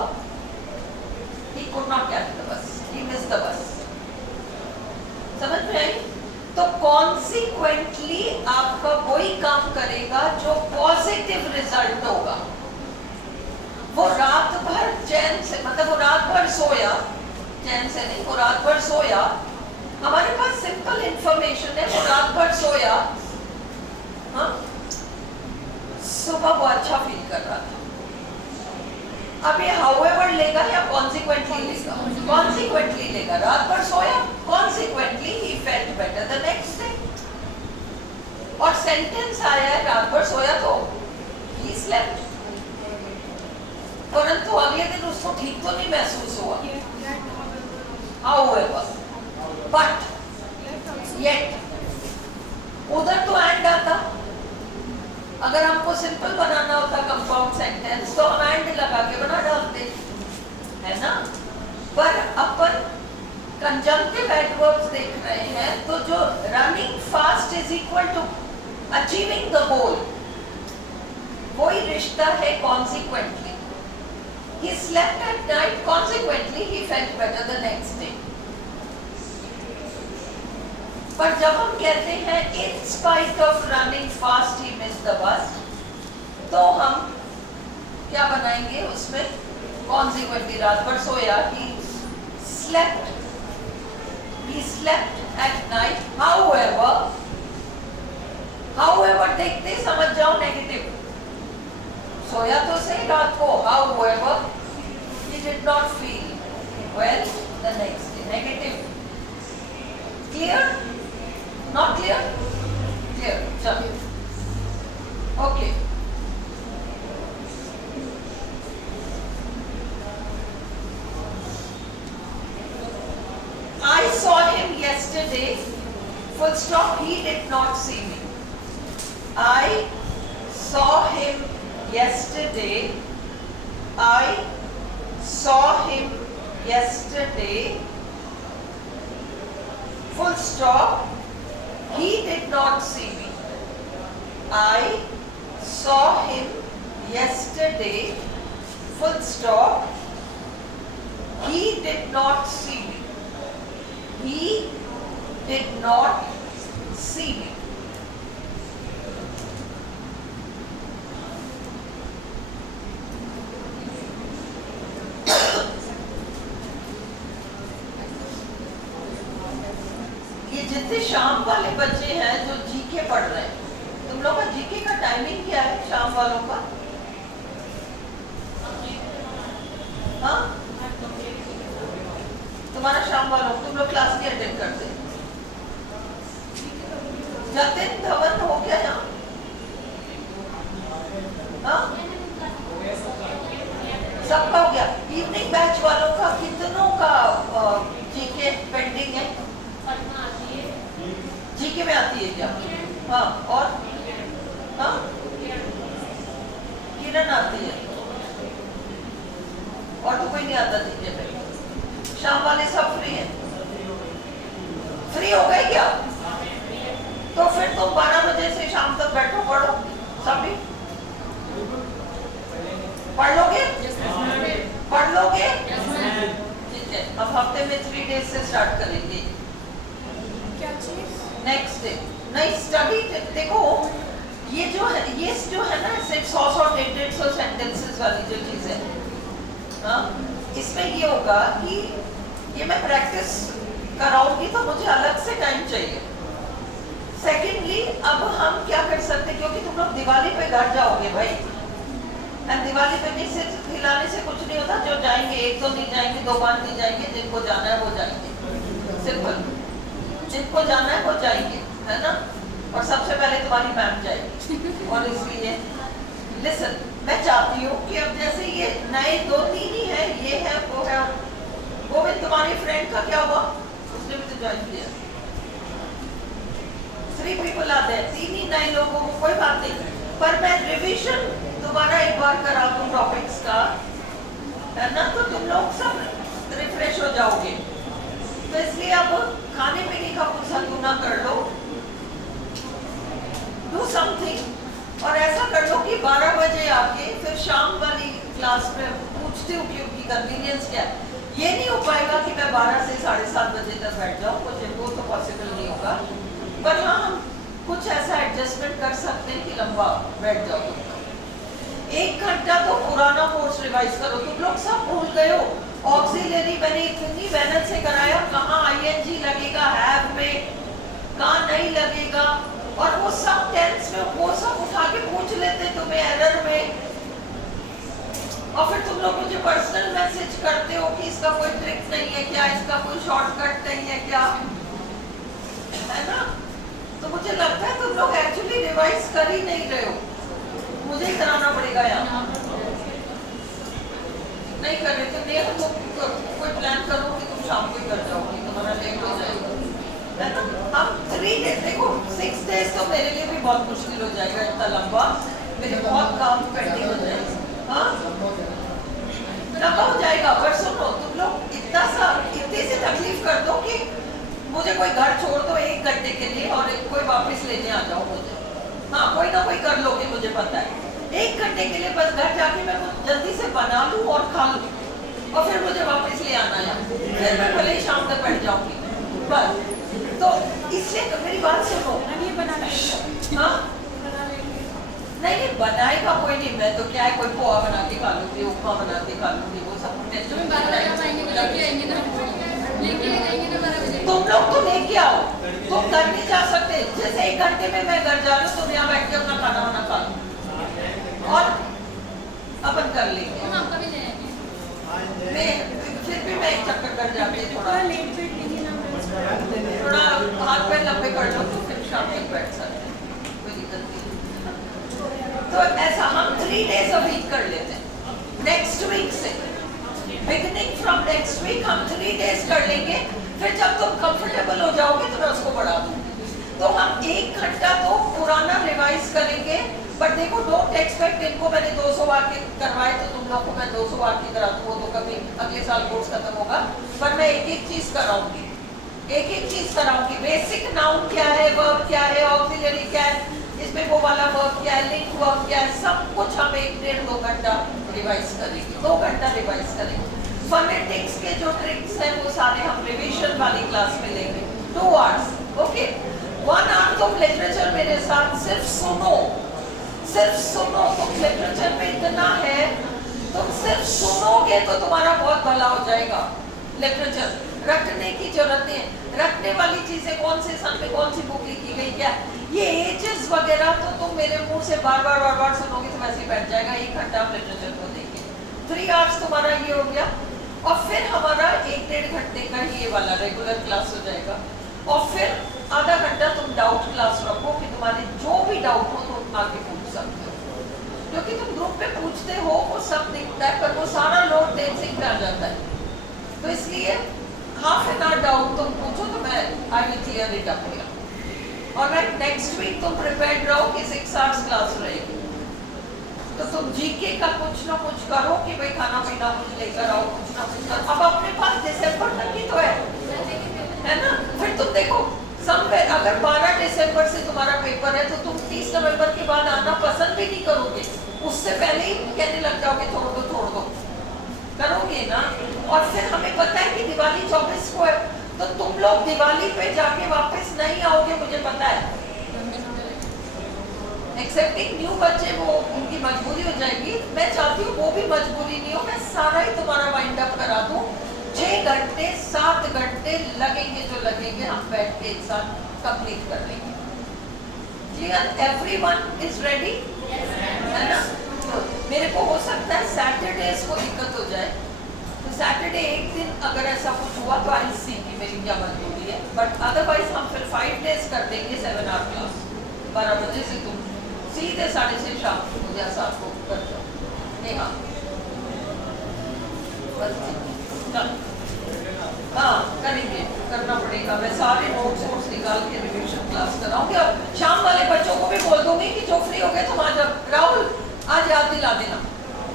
he could not catch the bus. He missed the bus. समझ में आई? तो consequently आपका वही काम करेगा जो पॉजिटिव रिजल्ट होगा। वो रात भर चैन से, मतलब वो रात भर सोया, चैन से नहीं, वो रात भर सोया। हमारे पास सिंपल इंफॉर्मेशन है, वो रात भर सोया, हाँ, सुबह वो अच्छा फील कर रहा था। अब ये however लेगा या consequently लेगा? Consequently लेगा। रात भर सोया, consequently he felt better the next day. और सेंटेंस आया है रात भर सोया तो ही स्लेप्ट, परंतु अगले दिन उसको ठीक तो नहीं महसूस हुआ। However, but, yet, उधर तो एंड आता। अगर हमको सिंपल बनाना होता कंपाउंड सेंटेंस तो हम एंड लगा के बना डालते, है ना। पर अपन कंजंक्टिव एडवर्ब्स देख रहे हैं, तो जो running fast is equal to achieving the goal, वही रिश्ता है consequently. He slept at night, consequently he felt better the next day. पर जब हम कहते हैं in spite of running fast he missed the bus, तो हम क्या बनाएंगे उसमें? Consequently रात भर सोया, he slept at night. However देखते समझ जाओ नेगेटिव। सोया तो सही रात को, however he did not feel well the next day. Negative. Clear? Not clear? Clear. चलो. Okay. I saw him yesterday. Full stop. He did not see me. I saw him yesterday. I saw him yesterday. Full stop. He did not see me. I saw him yesterday. Full stop. He did not see me. He did not see me. जितने शाम वाले बच्चे हैं जो GK पढ़ रहे हैं, तुम लोग का जीके का टाइमिंग क्या है शाम वालों का? हाँ, तुम्हारा शाम वालों, तुम लोग क्लास नहीं अटेंड करते? जतिन धवन हो गया यहाँ? हाँ, सबका हो गया। इवनिंग बैच वालों का कितनों का जीके पेंडिंग है? जीके में आती है क्या? हाँ, और हाँ, किरण आती है, और तो कोई नहीं आता जीके में। शाम वाले सब फ्री हैं? फ्री हो गए क्या? तो फिर तुम 12 बजे से शाम तक बैठो, पढ़ो सभी। पढ़ लोगे? पढ़ लोगे? ठीक है, अब हफ्ते में 3 डेज से स्टार्ट करेंगे। क्या चीज? नेक्स्ट डे नहीं स्टडी। देखो ये जो है ना सिर्फ 100-150 सेंटेंसेस वाली जो चीज है, हाँ, इसमें ये होगा कि ये मैं प्रैक्टिस कराऊंगी तो मुझे अलग से टाइम चाहिए। सेकेंडली अब हम क्या कर सकते हैं, क्योंकि तुम लोग दिवाली पे घर जाओगे भाई, एंड दिवाली पे नहीं सिर्फ खिलाने से कुछ नहीं होता। जो जाएंगे, एक तो नहीं जाएंगे, 2-5 नहीं जाएंगे, जिनको जाना है वो जाएंगे, सिंपल। जिनको जाना है वो जाएंगे, है ना। और सबसे पहले तुम्हारी मैम जाएगी। और इसलिए लिसन, मैं चाहती हूँ कि अब जैसे ये नए 2-3 ही है, ये है वो है, वो भी तुम्हारी फ्रेंड का क्या हुआ, उसने भी तो ज्वाइन किया। 3 पीपल आते हैं, 3 ही नए लोगों को, कोई बात नहीं। पर मैं रिविजन दोबारा एक बार करा दूँ टॉपिक्स का, है ना, तो तुम लोग सब रिफ्रेश हो जाओगे। तो इसलिए अब खाने पीने का कुछ हलगुना कर लो, डू समथिंग, और ऐसा कर लो कि 12 बजे आके फिर शाम वाली क्लास में पूछती हूँ कि उनकी कन्वीनियंस क्या है। ये नहीं हो पाएगा कि मैं 12 से 7:30 बजे तक बैठ जाऊँ, वो तो पॉसिबल नहीं होगा। पर हाँ, हम कुछ ऐसा एडजस्टमेंट कर सकते हैं कि लंबा बैठ जाओ। 1 घंटा तो पुराना कोर्स रिवाइज करो। तुम लोग सब भूल गए हो, ऑक्सिलरी मैंने इतनी मेहनत से कराया, कहाँ आईएनजी लगेगा हैव में, कहाँ नहीं लगेगा, और वो सब टेंस में वो सब उठा के पूछ लेते तुम्हें एरर में, और फिर तुम लोग मुझे पर्सनल मैसेज करते हो कि इसका कोई ट्रिक नहीं है क्या, इसका कोई शॉर्टकट नहीं है क्या, है ना। तो मुझे लगता है तुम लोग एक्चुअली रिवाइज कर ही नहीं रहे हो, मुझे ही कराना पड़ेगा यार। नहीं कर रहे थे नहीं तो कोई प्लान करो कि तुम शाम को ही कर जाओगी, तुम्हारा लेट हो जाएगा, है ना। हम 3 डेज, देखो 6 डेज तो मेरे लिए भी बहुत मुश्किल हो जाएगा, इतना लंबा, मेरे बहुत काम पेंडिंग हो जाएगा। हाँ लंबा हो जाएगा, पर सुनो तुम लोग इतनी सी तकलीफ कर दो कि मुझे कोई घर छोड़ दो 1 घंटे के लिए और कोई वापस लेने आ जाओ मुझे। हाँ कोई ना कोई कर लोगे, मुझे पता है। 1 घंटे के लिए बस घर जाके मैं कुछ जल्दी से बना लूं और खा लूं और फिर मुझे वापस ले आना है, फिर मैं भले ही शाम तक बैठ जाऊंगी बस। तो इसलिए तो मेरी बात सुनो, ये बनाना है। हाँ नहीं बनाएगा कोई नहीं, मैं तो क्या है कोई पोहा बना के खा लूंगी, उपमा बना के खा लूंगी, वो सब टेंशन। तुम लोग तो लेके आओ, तुम घर नहीं जा सकते, जैसे 1 घंटे में मैं घर जा रही हूँ, तुम यहाँ बैठ के अपना खाना वाना खा लो और अपन कर लेंगे। मैं फिर भी मैं एक चक्कर कर जाती हूँ, थोड़ा लेट फिट लेंगे ना, थोड़ा हाथ पैर लंबे कर लो तो फिर शाम तक बैठ सकते हैं, कोई दिक्कत नहीं। तो ऐसा हम 3 डेज अ वीक कर लेते हैं, नेक्स्ट वीक से बिगनिंग फ्रॉम नेक्स्ट वीक हम 3 डेज कर लेंगे, फिर जब तुम कंफर्टेबल हो जाओगे तो मैं उसको बढ़ा दूंगी। तो हम 1 घंटा तो पुराना रिवाइज करेंगे, बट देखो डोंट एक्सपेक्ट इनको मैंने 200 वाक्य करवाए तो तुम लोग को मैं 200 वाक्य करा दूँ, वो तो कभी अगले साल कोर्स खत्म होगा, पर मैं एक चीज कराऊंगी, एक चीज कराऊंगी। बेसिक नाउन क्या है, वर्ब क्या है, ऑक्सिलरी क्या है, इसमें वो वाला वर्ब क्या है, लिंक वर्ब क्या है, सब कुछ हम 1-1.5-2 घंटा रिवाइज करेंगे, 2 घंटा रिवाइज करेंगे। फोनेटिक्स के जो ट्रिक्स हैं वो सारे हम रिवीजन वाली क्लास में लेंगे, 2 आवर्स, ओके। 1 आवर तुम लिटरेचर मेरे साथ सिर्फ सुनो, तुम लिटरेचर में इतना है, तुम सिर्फ सुनोगे तो तुम्हारा बहुत भला हो जाएगा। लिटरेचर रटने की जरूरत नहीं है, रटने वाली चीजें कौन से सन में कौन सी बुक लिखी गई क्या, ये एजेस वगैरह तो तुम मेरे मुंह से बार बार सुनोगे तो वैसे ही बैठ जाएगा। 1 घंटा हम लिटरेचर को देंगे, 3 आवर्स तुम्हारा ये हो गया, और फिर हमारा 1-1.5 घंटे का ये वाला रेगुलर क्लास हो जाएगा, और फिर आधा घंटा तुम डाउट क्लास रखो कि तुम्हारे जो भी डाउट हो तुम आगे पूछ सकते हो, क्योंकि तुम ग्रुप पे पूछते हो वो सब दिखता है, पर वो सारा लोड टेंसिंग पे आ जाता है। तो इसलिए हाफ एन आवर डाउट तुम पूछो तो मैं I will clear it up here. और नेक्स्ट वीक तुम प्रिपेयर्ड रहो कि 6 आवर्स क्लास रहेगी, तो तुम जीके का कुछ ना कुछ करो कि भाई खाना पीना कुछ लेकर आओ, कुछ ना कुछ करो। अब अपने पास दिसंबर तक ही तो है ना। फिर तुम देखो समवेयर अगर 12 दिसंबर से तुम्हारा पेपर है तो तुम 30 नवंबर के बाद आना पसंद भी नहीं करोगे, उससे पहले ही कहने लग जाओगे छोड़ दो, करोगे ना। और फिर हमें पता है कि दिवाली 24 को है, तो तुम लोग दिवाली पे जाके वापस नहीं आओगे, मुझे पता है। एक्सेप्टिंग न्यू बच्चे वो उनकी मजबूरी हो जाएगी, मैं चाहती हूँ वो भी मजबूरी नहीं हो, मैं सारा ही तुम्हारा वाइंड अप करा दूँ। 6 घंटे 7 घंटे लगेंगे जो लगेंगे, हम बैठ के एक साथ कंप्लीट कर लेंगे। क्लियर? एवरीवन इज रेडी, है ना। तो मेरे को हो सकता है सैटरडेज को दिक्कत हो जाए, तो सैटरडे एक दिन अगर ऐसा कुछ हुआ तो आई सी कि मेरी क्या मजबूरी है, बट अदरवाइज हम फिर 5 डेज कर देंगे 7 आवर क्लास। 12 बजे से तुम सीधे 6:30 शाम को मुझे 7 को कर जाओ। नहीं हाँ हाँ करेंगे, करना पड़ेगा। मैं सारे नोट्स निकाल के रिवीजन क्लास कराऊंगी, और शाम वाले बच्चों को भी बोल दूंगी कि जो फ्री हो गए तुम आज, राहुल आज याद दिला देना,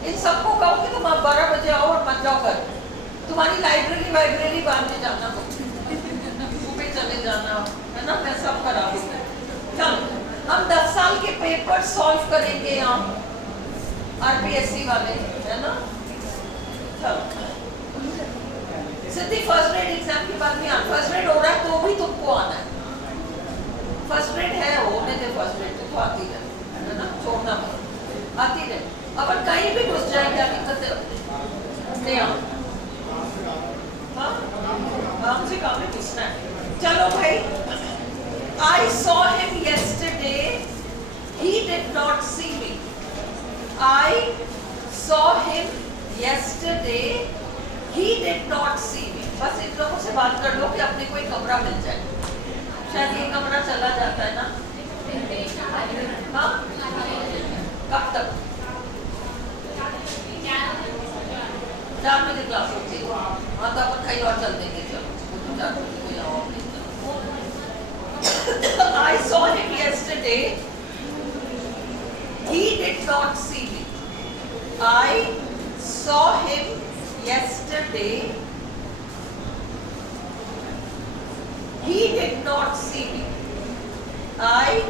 इन सबको कहो कि तुम आप 12 बजे आओ और मत जाओ घर, तुम्हारी लाइब्रेरी बांधने जाना, तो चले जाना, है ना, मैं सब करा दूंगी। चलो हम 10 साल के पेपर सॉल्व करेंगे यहाँ आरपीएससी वाले, है ना। चलो सिद्धि फर्स्ट ग्रेड एग्जाम के बाद में फर्स्ट ग्रेड हो रहा है तो भी तुमको आना है। फर्स्ट ग्रेड है, होने दे, फर्स्ट ग्रेड तो आती है ना, छोड़ना मत, आती रहे। अपन कहीं भी घुस जाए, क्या दिक्कत है, नहीं आओ, हाँ हमसे काम में घुसना है। चलो भाई, I saw him yesterday, he did not see me. I saw him yesterday, he did not see me. बस इन लोगों से बात कर लो कि अपने को एक कमरा मिल जाए, शायद ये कमरा चला जाता है ना। I saw him yesterday. He did not see me. I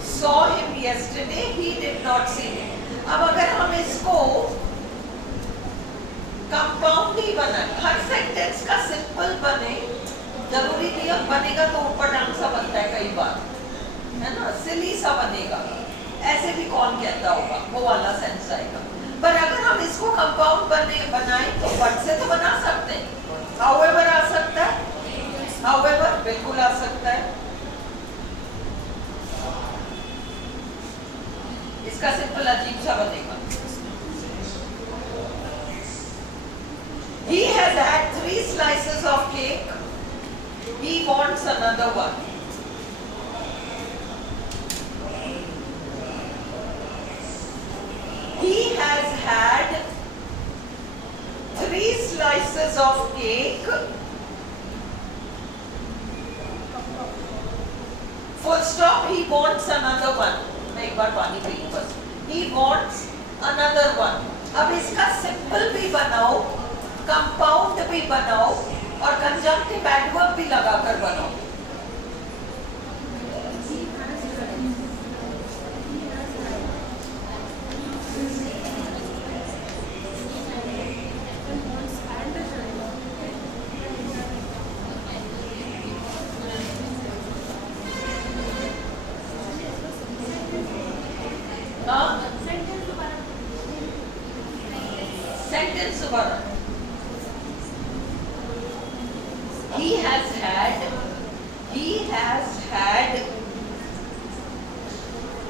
saw him yesterday. He did not see me. अब अगर हम इसको कंपाउंड ही बनाए, हर सेंटेंस का सिंपल बने, जरूरी नहीं अब बनेगा तो ऊपर डांग सा बनता है कई बार, है ना, सिली सा बनेगा, ऐसे भी कौन कहता होगा, वो वाला सेंस आएगा। पर अगर हम इसको कंपाउंड बनाए तो बट से तो बना सकते हैं, हाउएवर आ सकता है, हाउएवर बिल्कुल आ सकता है। इसका सिंपल अजीब सा बनेगा। He has had 3 slices of cake. He wants another one. He has had 3 slices of cake. Full stop. He wants another one. मैं एक बार पानी पी लूं बस। He wants another one. अब इसका सिंपल भी बनाओ, कंपाउंड भी बनाओ और कंजंक्टिव एडवर्ब भी लगाकर बनाओ। सेंटेंस दोबारा। He has had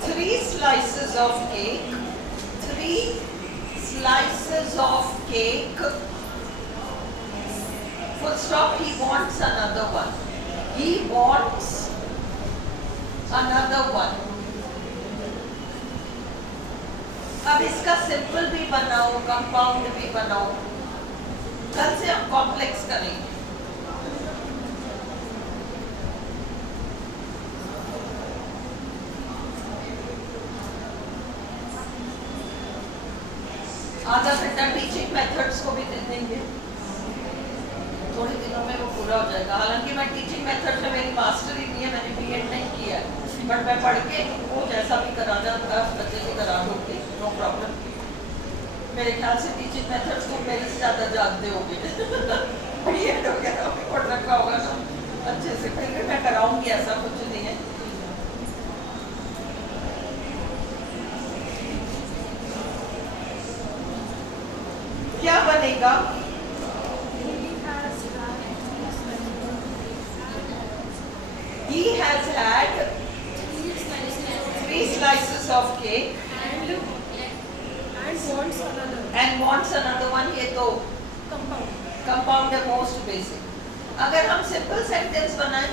3 slices of cake. 3 slices of cake. Full stop. He wants another one. He wants another one. अब इसका सिंपल भी बनाओ, कंपाउंड भी बनाओ। कल से हम कॉम्प्लेक्स करेंगे। आधा घंटा टीचिंग मेथड्स को भी दे देंगे, थोड़े दिनों में वो पूरा हो जाएगा। हालांकि मैं टीचिंग मेथड में मेरी मास्टरी नहीं है, मैंने बीएड नहीं किया है, बट मैं पढ़ के वो जैसा भी कराना था बच्चे से करा दूँगी, नो प्रॉब्लम। मेरे ख्याल से टीचिंग मेथड्स को मेरे से ज़्यादा जानते होंगे। बीएड वगैरह भी पढ़ रखा होगा ना अच्छे से, फिर भी मैं कराऊंगी, ऐसा कुछ नहीं है। क्या बनेगा? He has had 3 slices of cake and wants another one. ये तो कंपाउंड है, मोस्ट बेसिक। अगर हम सिंपल सेंटेंस बनाएं,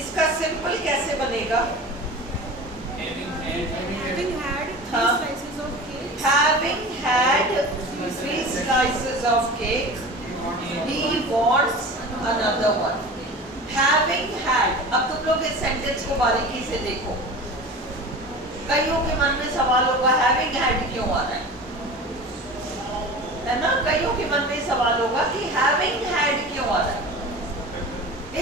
इसका सिंपल कैसे बनेगा? Having had 3 slices of cake, he wants another one. Having had, अब तुम लोग इस सेंटेंस को बारीकी से देखो। कईयों के मन में सवाल होगा having had क्यों आ रहा है ना? कईयों के मन में सवाल होगा कि having had क्यों आ रहा है?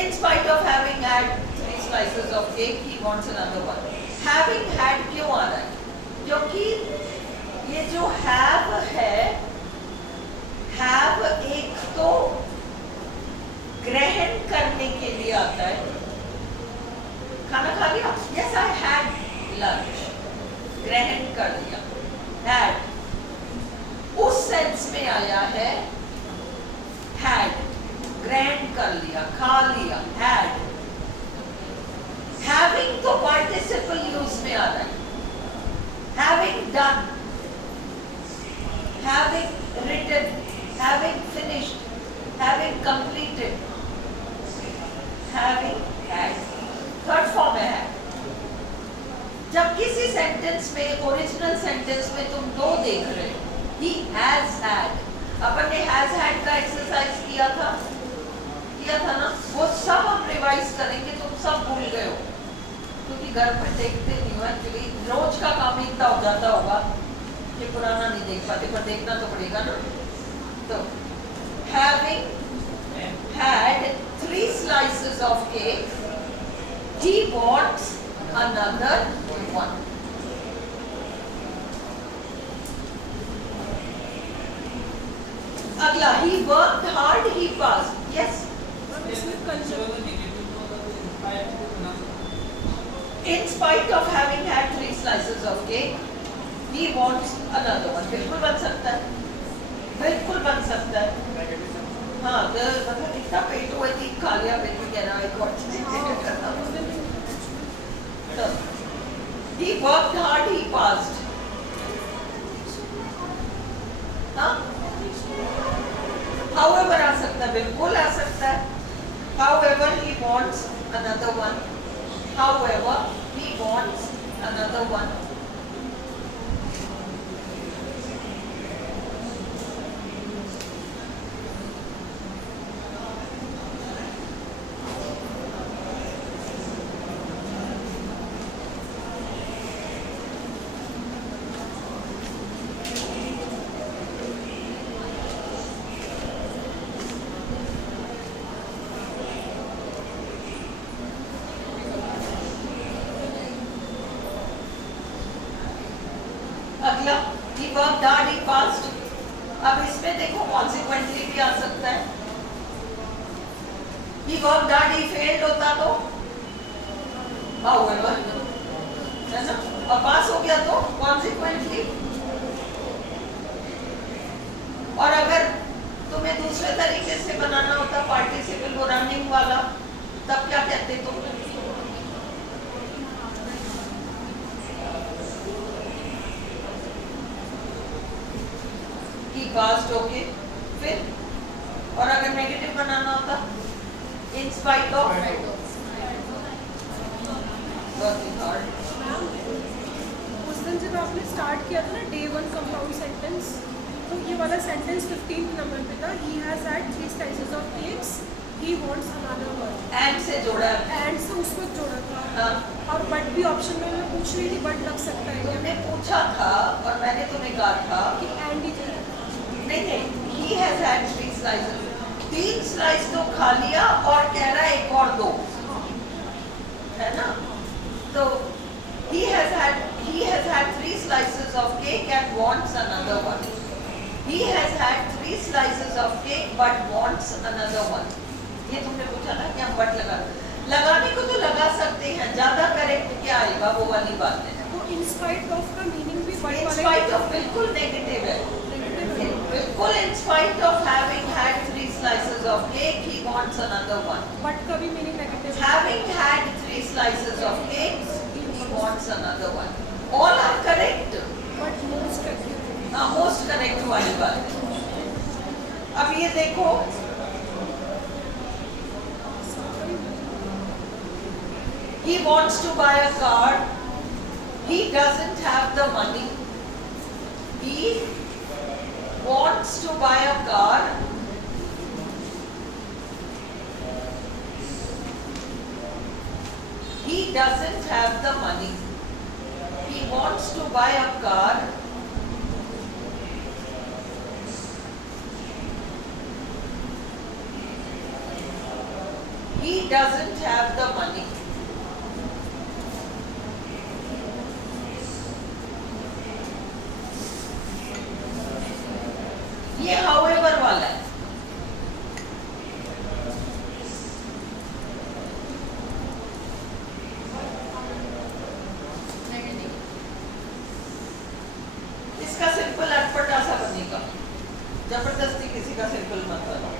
In spite of having had 3 slices of cake, he wants another one. Having had क्यों आ रहा है? क्योंकि ये जो have है, have एक तो ग्रहण करने के लिए आता है। खाना खा लिया? Yes, I had lunch. ग्रहण कर लिया, had उस सेंस में आया है। had ग्रहण कर लिया, खा लिया, had। having तो पार्टिसिपल यूज में आ रहा है। having done, having written, having finished, having completed, having had, third form है। जब किसी सेंटेंस में, ओरिजिनल सेंटेंस में तुम दो देख रहे हो, he has had, अपन ने has had का एक्सरसाइज किया था ना, वो सब हम रिवाइज करेंगे, तुम सब भूल गए हो क्योंकि घर पे देखते नहीं हो एक्चुअली, रोज का काम इतना हो जाता होगा कि पुराना नहीं देख पाते, पर देखना तो पड़ेगा ना। तो having had 3 slices of cake, he wants another one. अगला, he worked hard, he passed. Yes. In spite of having had 3 slices of cake, he wants another one. बिल्कुल बन सकता है, बिल्कुल बन सकता है। हाँ, तो मतलब इतना पेट हुआ थी, खा लिया, फिर भी कह रहा है एक और चीज़। तो he worked hard, he passed. हाँ, however आ सकता है, बिल्कुल आ सकता है। However, he wants another one. However, he wants another one. अगला, he worked hard, he passed. अब इसमें देखो consequently भी आ सकता है। he worked hard, he failed होता तो however, है ना, और पास हो गया तो consequently। और अगर तुम्हें दूसरे तरीके से बनाना होता पार्टिसिपल वो रनिंग वाला, तब क्या कहते तुम? पास्ट ओके, फिर और अगर नेगेटिव बनाना होता इन स्पाइट ऑफ वर्किंग हार्ड। उस दिन जब आपने स्टार्ट किया था ना डे 1 कंपाउंड सेंटेंस, तो ये वाला सेंटेंस 15th नंबर पे था। He has had 3 slices of cakes, he wants another one. And से जोड़ा है, एंड से उस वक्त जोड़ा था। हाँ। और बट भी ऑप्शन में मैं पूछ रही थी, बट लग सकता है तुमने पूछा था और मैंने तुम्हें कहा था कि एंड ही जोड़ा। नहीं, he has had 3 slices, 3 slice तो खा लिया और कह रहा है एक और दो, है ना। तो he has had 3 slices of cake and wants another one. He has had 3 slices of cake but wants another one. ये तुमने पूछा ना कि हम बट लगाने को तो लगा सकते हैं, ज्यादा करेक्ट क्या आएगा वो वाली बात है। वो इन स्पाइट ऑफ का मीनिंग भी बट In वाला spite of बिल्कुल नेगेटिव है, बिल्कुल in spite of having had 3 slices of cake, he wants another one. But का भी मीनिंग नेगेटिव है। Having had 3 slices of cake, he wants another one. All are correct. But most correct. हाँ, most correct वाली बात है। अब ये देखो, he wants to buy a car, he doesn't have the money. He wants to buy a car, he doesn't have the money. He wants to buy a car, he doesn't have the money. ये however वाला है। इसका simple अटपटा सा बनेगा, जबरदस्ती किसी का सिंपल मत बनाओ।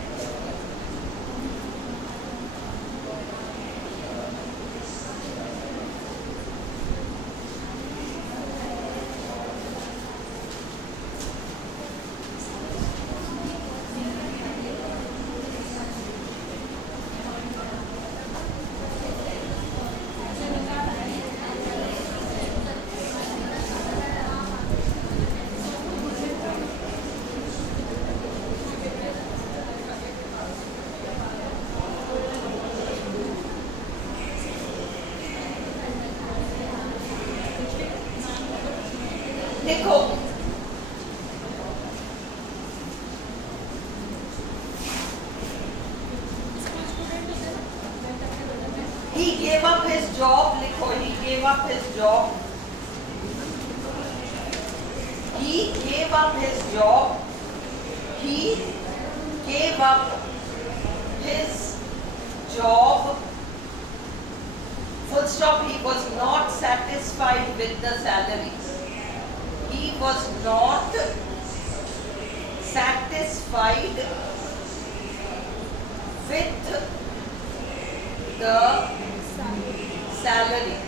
He gave up his job. लिखो, he gave up his job. He gave up his job. He gave up his job. Full stop. He was not satisfied with the salaries. He was not satisfied with the salary.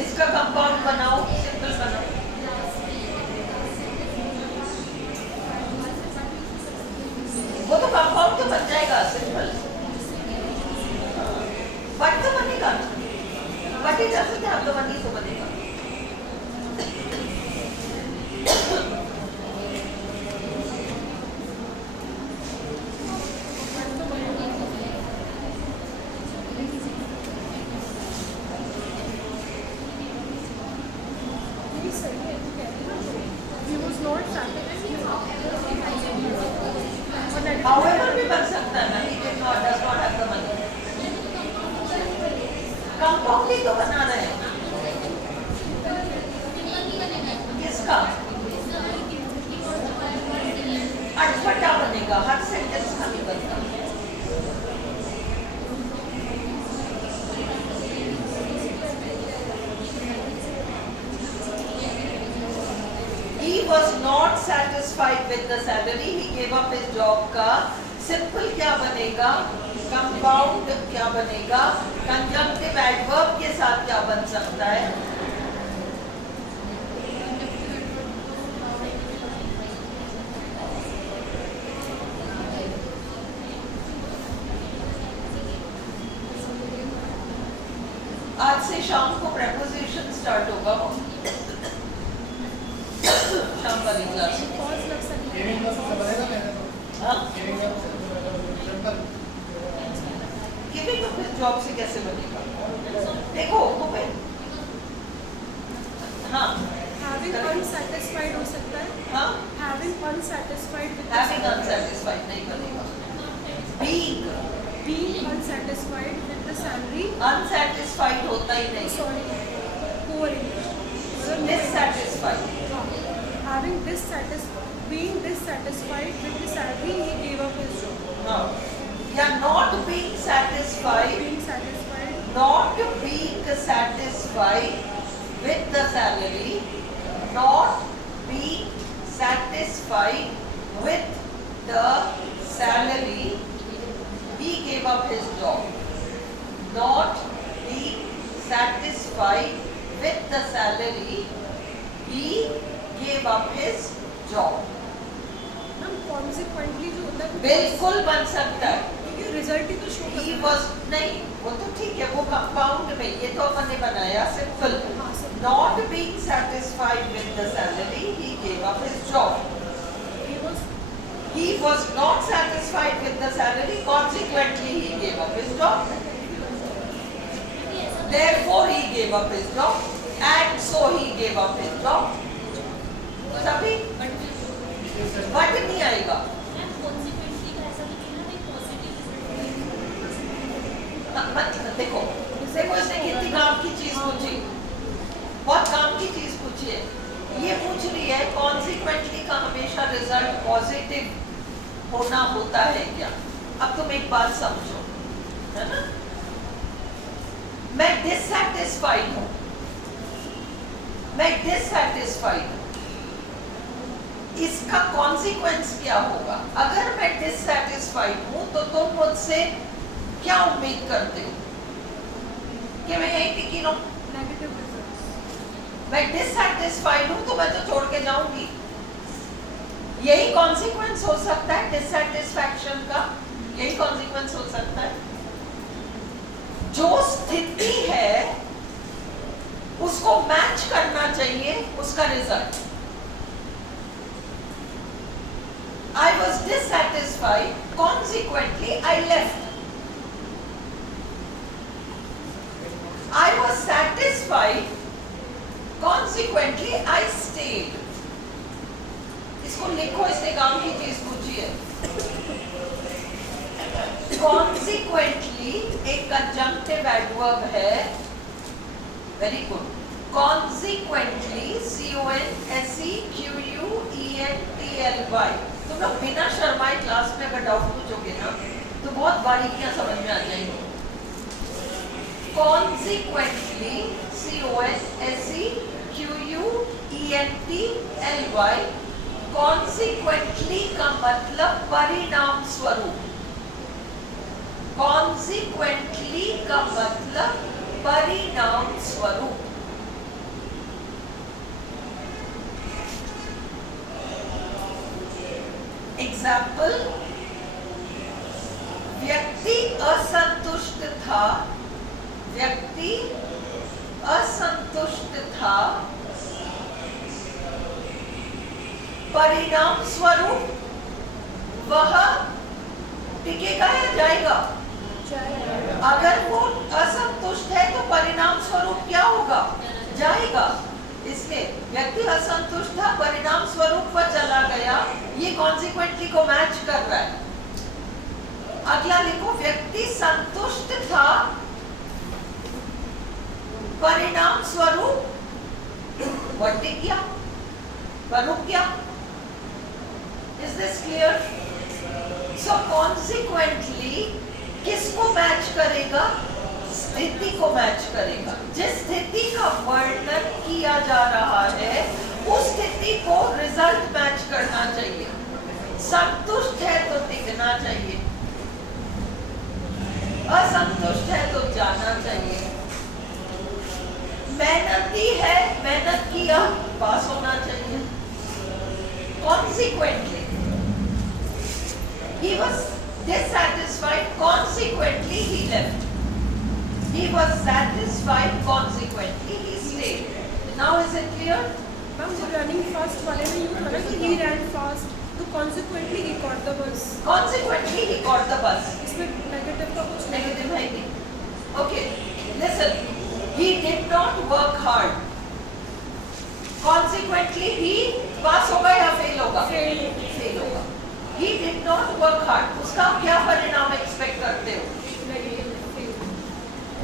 इसका compound बनाओ, simple बनाओ. वो तो compound तो बन जाएगा simple, but तो बनेगा, but it doesn't have the money तो बनेगा. ये सही है, तो कह रही हूँ, he was not satisfied. However भी बन सकता है ना, he did not, does not have the money. Compound ही तो बना रहे हैं. किसका? अटपटा बनेगा, हर सेंटेंस का नहीं बनता. He was not satisfied with the salary. He gave up his job का सिंपल क्या बनेगा? कंपाउंड क्या बनेगा? कंजंक्टिव एडवर्ब के साथ क्या बन सकता है? आज से शाम को प्रेपोजिशन स्टार्ट होगा. शाम वाली क्लास. Pause लग सकती है. गेमिंग का सबसे बनेगा मैंने तो हाँ? गेमिंग का simple giving up his job से कैसे बनेगा? देखो ओपन. हाँ. Having unsatisfied हो सकता है. हाँ. Having unsatisfied with the Having salary. unsatisfied नहीं बनेगा. Being Being unsatisfied with the salary. unsatisfied होता ही नहीं. Sorry, poor English. Dissatisfied. Having being dissatisfied with the salary, he gave up his job. हाँ. या not being satisfied. Being satisfied. Not being satisfied with the salary. Not being satisfied with the salary. He gave up his job. Not being satisfied with the salary. He gave up his job. Now, consequently जो होता है बिल्कुल बन सकता है. क्योंकि result ही तो show He was नहीं, वो तो ठीक है, वो कंपाउंड में, ये तो अपन ने बनाया simple. Not being satisfied with the salary, he gave up his job. He was not satisfied with the salary, consequently he gave up his job. Therefore he gave up his job, and so he gave up his job. सभी but नहीं आएगा. देखो देखो इसने कितनी काम की चीज पूछी, बहुत काम की चीज पूछी है. ये पूछ रही है कॉन्सिक्वेंटली का हमेशा रिजल्ट पॉजिटिव होना होता है क्या? अब तुम एक बात समझो, है ना? मैं डिससैटिस्फाइड हूं, मैं डिससैटिस्फाइड हूं. इसका कॉन्सिक्वेंस क्या होगा? अगर मैं डिससैटिस्फाइड हूं तो तुम मुझसे क्या उम्मीद करते हो कि मैं यहीं टिकी रहूं? Negative results. मैं डिससैटिस्फाइड हूं तो मैं तो छोड़ के जाऊंगी. यही कॉन्सिक्वेंस हो सकता है डिससैटिस्फैक्शन का, यही कॉन्सिक्वेंस हो सकता है. जो स्थिति है उसको मैच करना चाहिए उसका result. I was dissatisfied, consequently I left. satisfied. Consequently, I stayed. इसको लिखो, इसने काम की चीज पूछी है. Consequently एक conjunctive adverb है. Very good. Consequently, CONSEQUENTLY. तुम लोग बिना शर्माए क्लास में अगर डाउट पूछोगे ना तो बहुत बारीकियां समझ में आ जाएंगी. Consequently, CONSEQUENTLY. Consequently का मतलब परिणाम स्वरूप. Consequently का मतलब परिणाम स्वरूप. एग्जाम्पल, व्यक्ति असंतुष्ट था. व्यक्ति असंतुष्ट था. परिणाम स्वरूप वह टिकेगा या जाएगा? अगर वो असंतुष्ट है तो परिणाम स्वरूप क्या होगा? जाएगा. इसलिए व्यक्ति असंतुष्ट था, परिणाम स्वरूप वह चला गया. ये कॉन्सिक्वेंटली को मैच कर रहा है. अगला लिखो, व्यक्ति संतुष्ट था, परिणाम स्वरूप वह टिक गया. पर रुक गया. Is this clear? So consequently किसको मैच करेगा? स्थिति को मैच करेगा. जिस स्थिति का वर्णन किया जा रहा है उस स्थिति को रिजल्ट मैच करना चाहिए. संतुष्ट है तो टिकना चाहिए, असंतुष्ट है तो जाना चाहिए. मेहनती है, मेहनत किया, पास होना चाहिए. Consequently, he was dissatisfied. Consequently, he left. He was satisfied. Consequently, he stayed. Now, is it clear? Ma'am वो रनिंग फास्ट वाले में यूज होना कि ही रैन फास्ट, तो consequently he caught the bus. Consequently, he caught the bus. इसमें negative का कुछ Negative है नहीं. Okay, listen. He did not work hard. Consequently, he पास होगा या फेल होगा? फेल होगा. He did not work hard. उसका क्या परिणाम एक्सपेक्ट करते हो?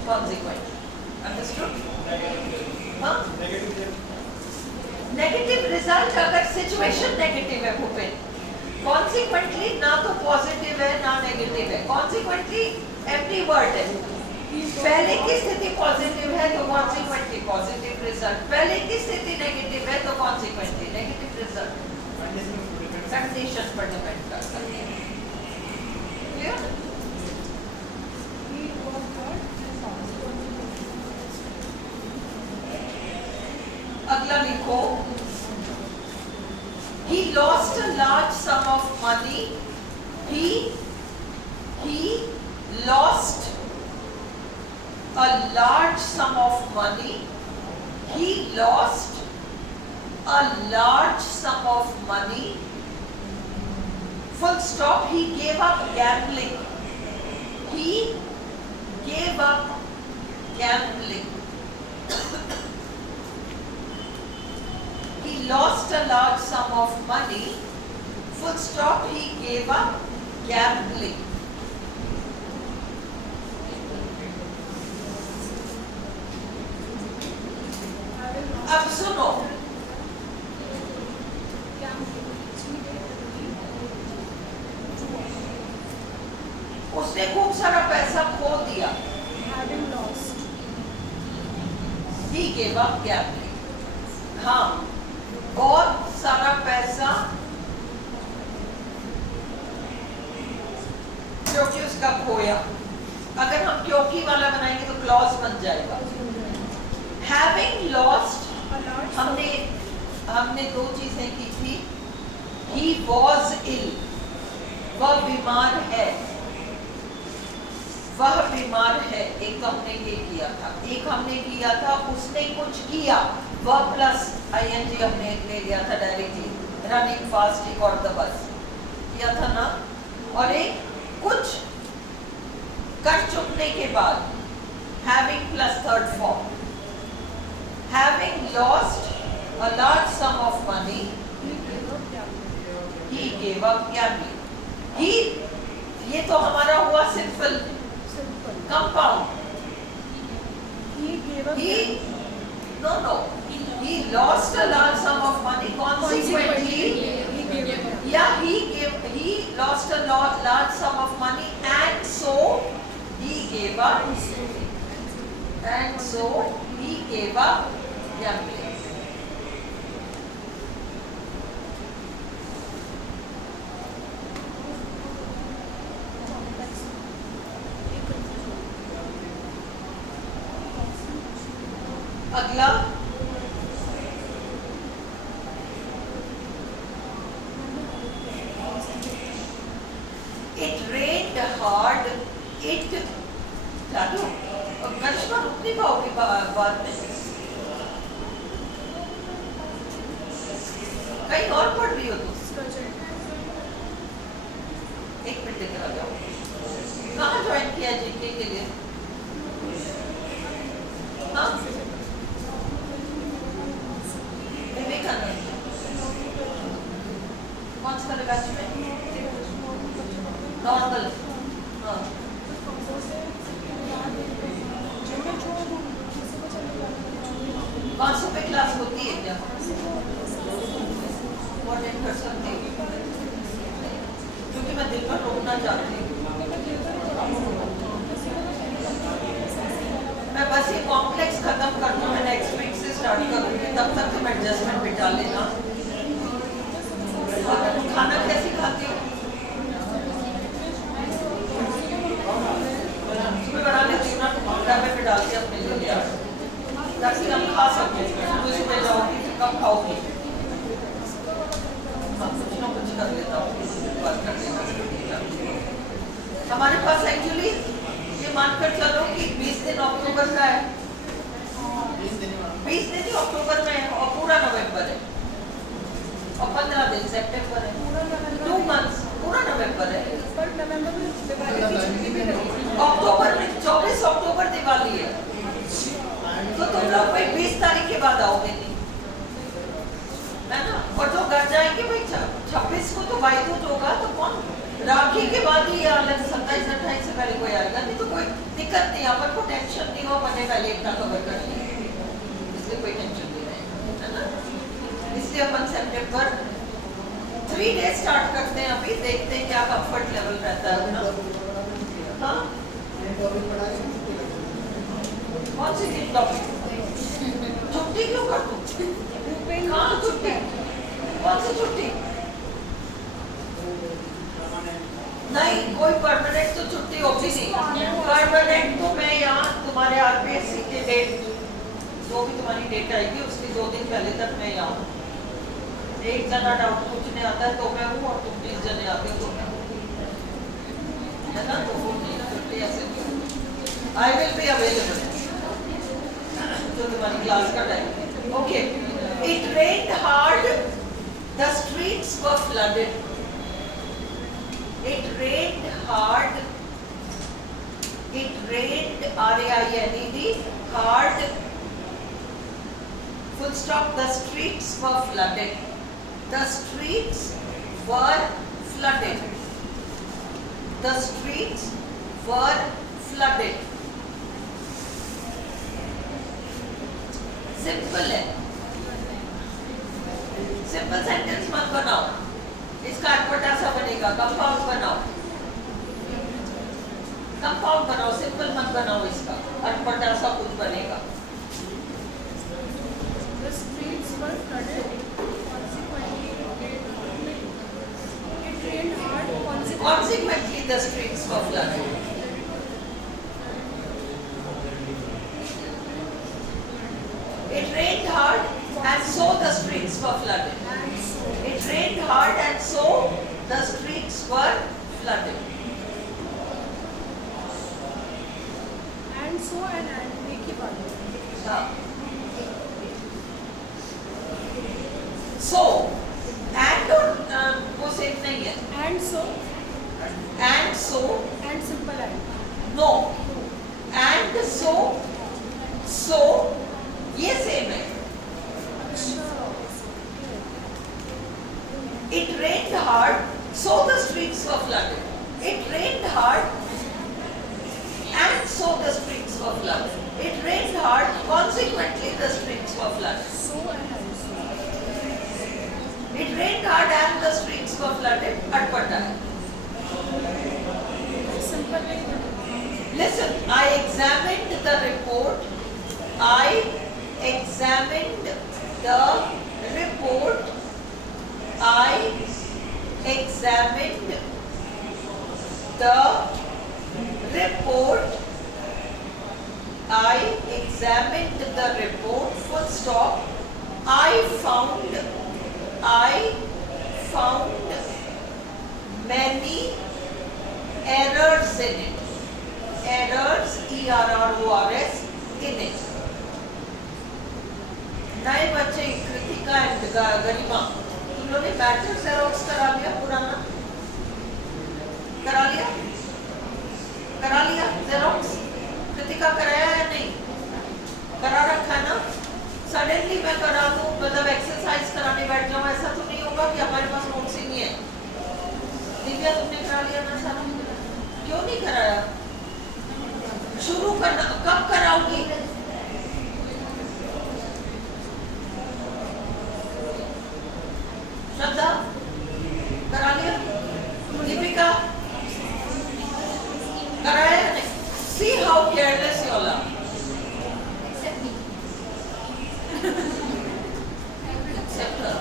Consequently. Understood? हाँ? नेगेटिव रिजल्ट अगर सिचुएशन नेगेटिव है भूपेन, कॉन्सिक्वेंटली ना तो पॉजिटिव है ना नेगेटिव है. कॉन्सिक्वेंटली एम्प्टी वर्ड है. पहले की स्थिति पॉजिटिव है तो कॉन्सिक्वेंटली पॉजिटिव रिजल्ट. पहले की स्थिति नेगेटिव है तो कॉन्सिक्वेंटली नेगेटिव रिजल्ट. कंडीशन पर डिपेंड करता है. क्लियर? अगला लिखो, he lost a large sum of money. He lost a large sum of money. He lost a large sum of money. Full stop. He gave up gambling. He gave up gambling. He lost a large sum of money. Full stop. He gave up gambling. अब सुनो, उसने खूब सारा पैसा खो दिया. He gave up gambling. हाँ, बहुत सारा पैसा क्योंकि उसका खोया. अगर हम क्योंकि वाला बनाएंगे तो क्लॉज बन जाएगा. Having lost, हमने दो चीजें की थी. He was ill. वह बीमार है. वह बीमार है. एक तो हमने ये किया था. एक हमने किया था उसने कुछ किया. वह प्लस ing हमने ले लिया था directly. Running fast, he caught the bus किया था ना. और एक कुछ कर चुकने के बाद having plus third form. having lost a large sum of money, he gave up gambling. He, ये तो हमारा हुआ simple compound. He, no, he lost a large sum of money. Consequently, he lost a large sum of money, and so he gave up. And so he gave up gambling. अगला It rained hard. It चालू करिश्मा रुक नहीं पाओगी बाद में. कहीं और पढ़ रही हो तुम? एक मिनट लेकर आ जाओ. कहाँ ज्वाइन किया जीके के लिए? हाँ विवेकानंद. कौन सा बैच में? नॉर्मल. हाँ कौन सी पे क्लास होती है क्या? अटेंड कर सकती हूँ क्योंकि मैं दिन भर रोकना चाहती हूँ. मैं बस ये कॉम्प्लेक्स खत्म कर दूँ. मैं नेक्स्ट वीक से स्टार्ट करूँगी. तब तक तुम एडजस्टमेंट बिठा लेना. और तुम खाना कैसे खाती हो? सुबह बना लेती हूँ ना, डब्बे में डाल के अपने लिए ले आओ ताकि हम खा सकें. तो सुबह जाओगी तो कब खाओगी? हाँ कुछ ना कुछ कर लेता हूँ. बात कर लेना. हमारे पास एक्चुअली ये मानकर चलो कि 20 दिन अक्टूबर का है. 20 दिन ही अक्टूबर में है और पूरा नवंबर है और 15 दिन सितंबर है. 2 मंथ्स पूरा नवंबर है. अक्टूबर में 24 अक्टूबर दिवाली है. तो तुम लोग भाई 20 तारीख के बाद आओगे नहीं है ना. और जो घर जाएंगे भाई 26 को तो भाई दूज होगा. तो कौन राखी के बाद ही या 27 28 से पहले कोई आएगा नहीं. तो कोई दिक्कत नहीं. अपन को टेंशन नहीं हो. मैंने पहले इतना कवर कर लिया इसलिए कोई टेंशन नहीं है ना. इसलिए अपन सितंबर 3 डेज स्टार्ट करते हैं. अभी देखते हैं क्या कंफर्ट लेवल रहता है ना. हाँ कौन सी दिन टॉपिक? छुट्टी क्यों कर दूं? हाँ छुट्टी. कौन सी छुट्टी? नहीं कोई परमानेंट तो छुट्टी होती नहीं. परमानेंट तो मैं यहाँ तुम्हारे आरपीएससी के डेट जो भी तुम्हारी डेट आएगी उसके 2 दिन पहले तक मैं यहाँ हूँ. एक जना डाउट पूछने आता है तो मैं हूँ और तुम 20 जने आते हो तो मैं हूँ है ना. तो वो नहीं छुट्टी ऐसे आई विल बी अवेलेबल जो तुम्हारी क्लास का time. Okay. It rained hard. The streets were flooded. It rained hard. It rained R-A-I-N-E-D hard. Full stop. The streets were flooded. The streets were flooded. The streets were flooded. Simple है. Simple sentence मत बनाओ. इसका अटपटा सा बनेगा. Compound बनाओ. Compound बनाओ. Simple मत बनाओ. इसका अटपटा सा कुछ बनेगा. The streets were flooded. It rained hard. Consequently, the streets were flooded. It rained hard, and so the streets were flooded. It rained hard, and so the streets were flooded. And so and एक ही बात है. So and और वो same नहीं है. And so and simple and. No. And so ये same है. I examined the report. I examined the report. I examined the report. Full stop. I found many errors in it. Errors, ERRORS, in it. नए बच्चे Kritika and गरिमा, तुम लोगों ने matrix xerox करा लिया पुराना? करा लिया? करा लिया जेरोक्स? कृतिका कराया या नहीं? करा रखा ना? सडनली मैं करा दूं, मतलब एक्सरसाइज कराने बैठ जाऊं, ऐसा तो नहीं होगा कि हमारे पास नोट्स ही नहीं है? दिव्या तुमने करा लिया ना सारा? क्यों नहीं कराया? शुरू करना कब कराओगी? श्रद्धा करा लिया? दीपिका कराया या नहीं? See how careless you all are. Except her.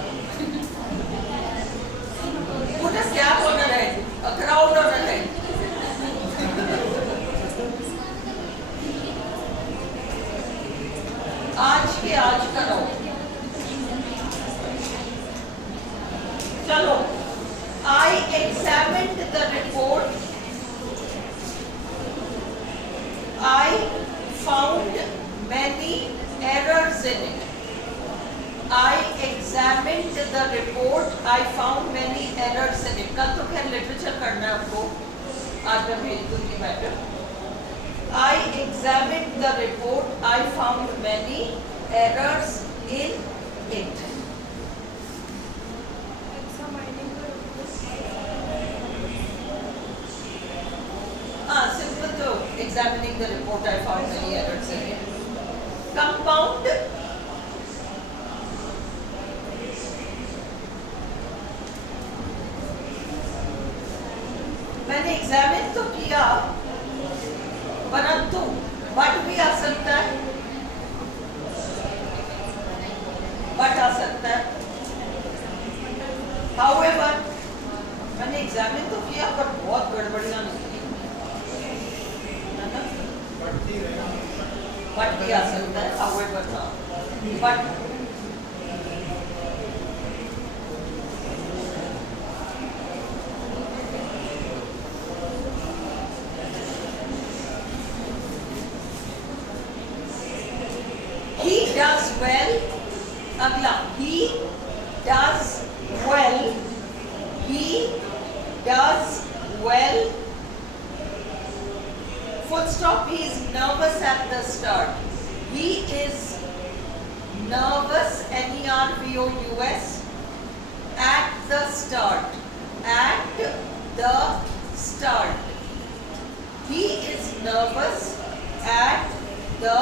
Put a cap on her head, a crown on her head. आज के आज करो. चलो. I examined the report. I found many errors in it. I examined the report. I found many errors in it. कल तो खैर literature करना है आपको. आज मैं भेज दूंगी matter. I examined the report. I found many errors in it. Examining the Simple to examining the report. I found many errors in it. Compound. मैंने एग्जामिन तो किया, परंतु बट भी आ सकता है, बट आ सकता है. However, मैंने एग्जामिन तो किया पर बहुत गड़बड़ियां निकली, है ना? बट भी आ सकता है. However था, बट he does well. अगला he does well. He does well. Full stop. He is nervous at the start. He is nervous, NERVOUS, at the start. At the start. He is nervous at the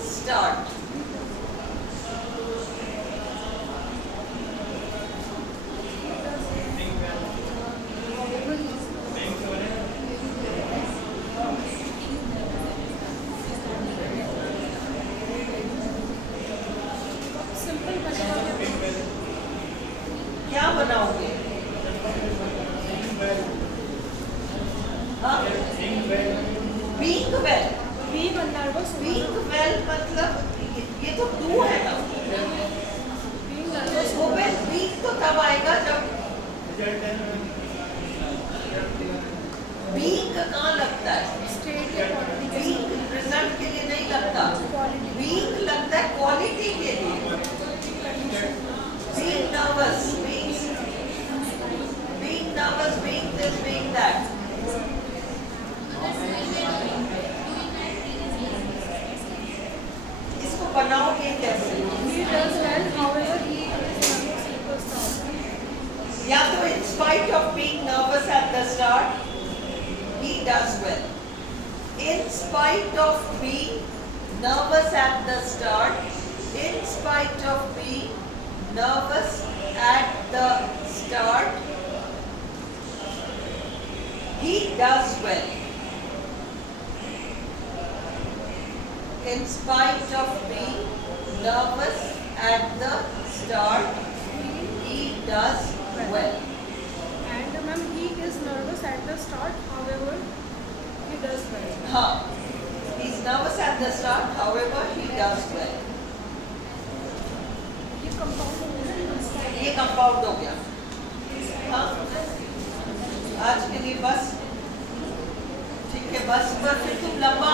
start. simple बनेगा. क्या बनाओगे? हाँ? Being well. We बनना है बस. Being well मतलब ये तो do है ना? Being nervous. वो being तो तब आएगा जब being कहाँ लगता है? State या quality के being रिजल्ट के लिए नहीं लगता. being लगता है क्वालिटी के लिए. being nervous, being nervous, being this, being that. इसको बनाओगे कैसे? He does well, however, he is nervous at the start. या तो in spite of being nervous at the start, he does well. In spite of being nervous at the start, in spite of being nervous at the start, he does well. in spite of being nervous at the start, he does well. And ma'am, he is nervous at the start, however, he does well. हाँ, he's nervous at the start, however he does well. ये compound हो गया। ये compound हो गया। हाँ, आज के लिए बस ठीक है, बस पर फिर तुम लंबा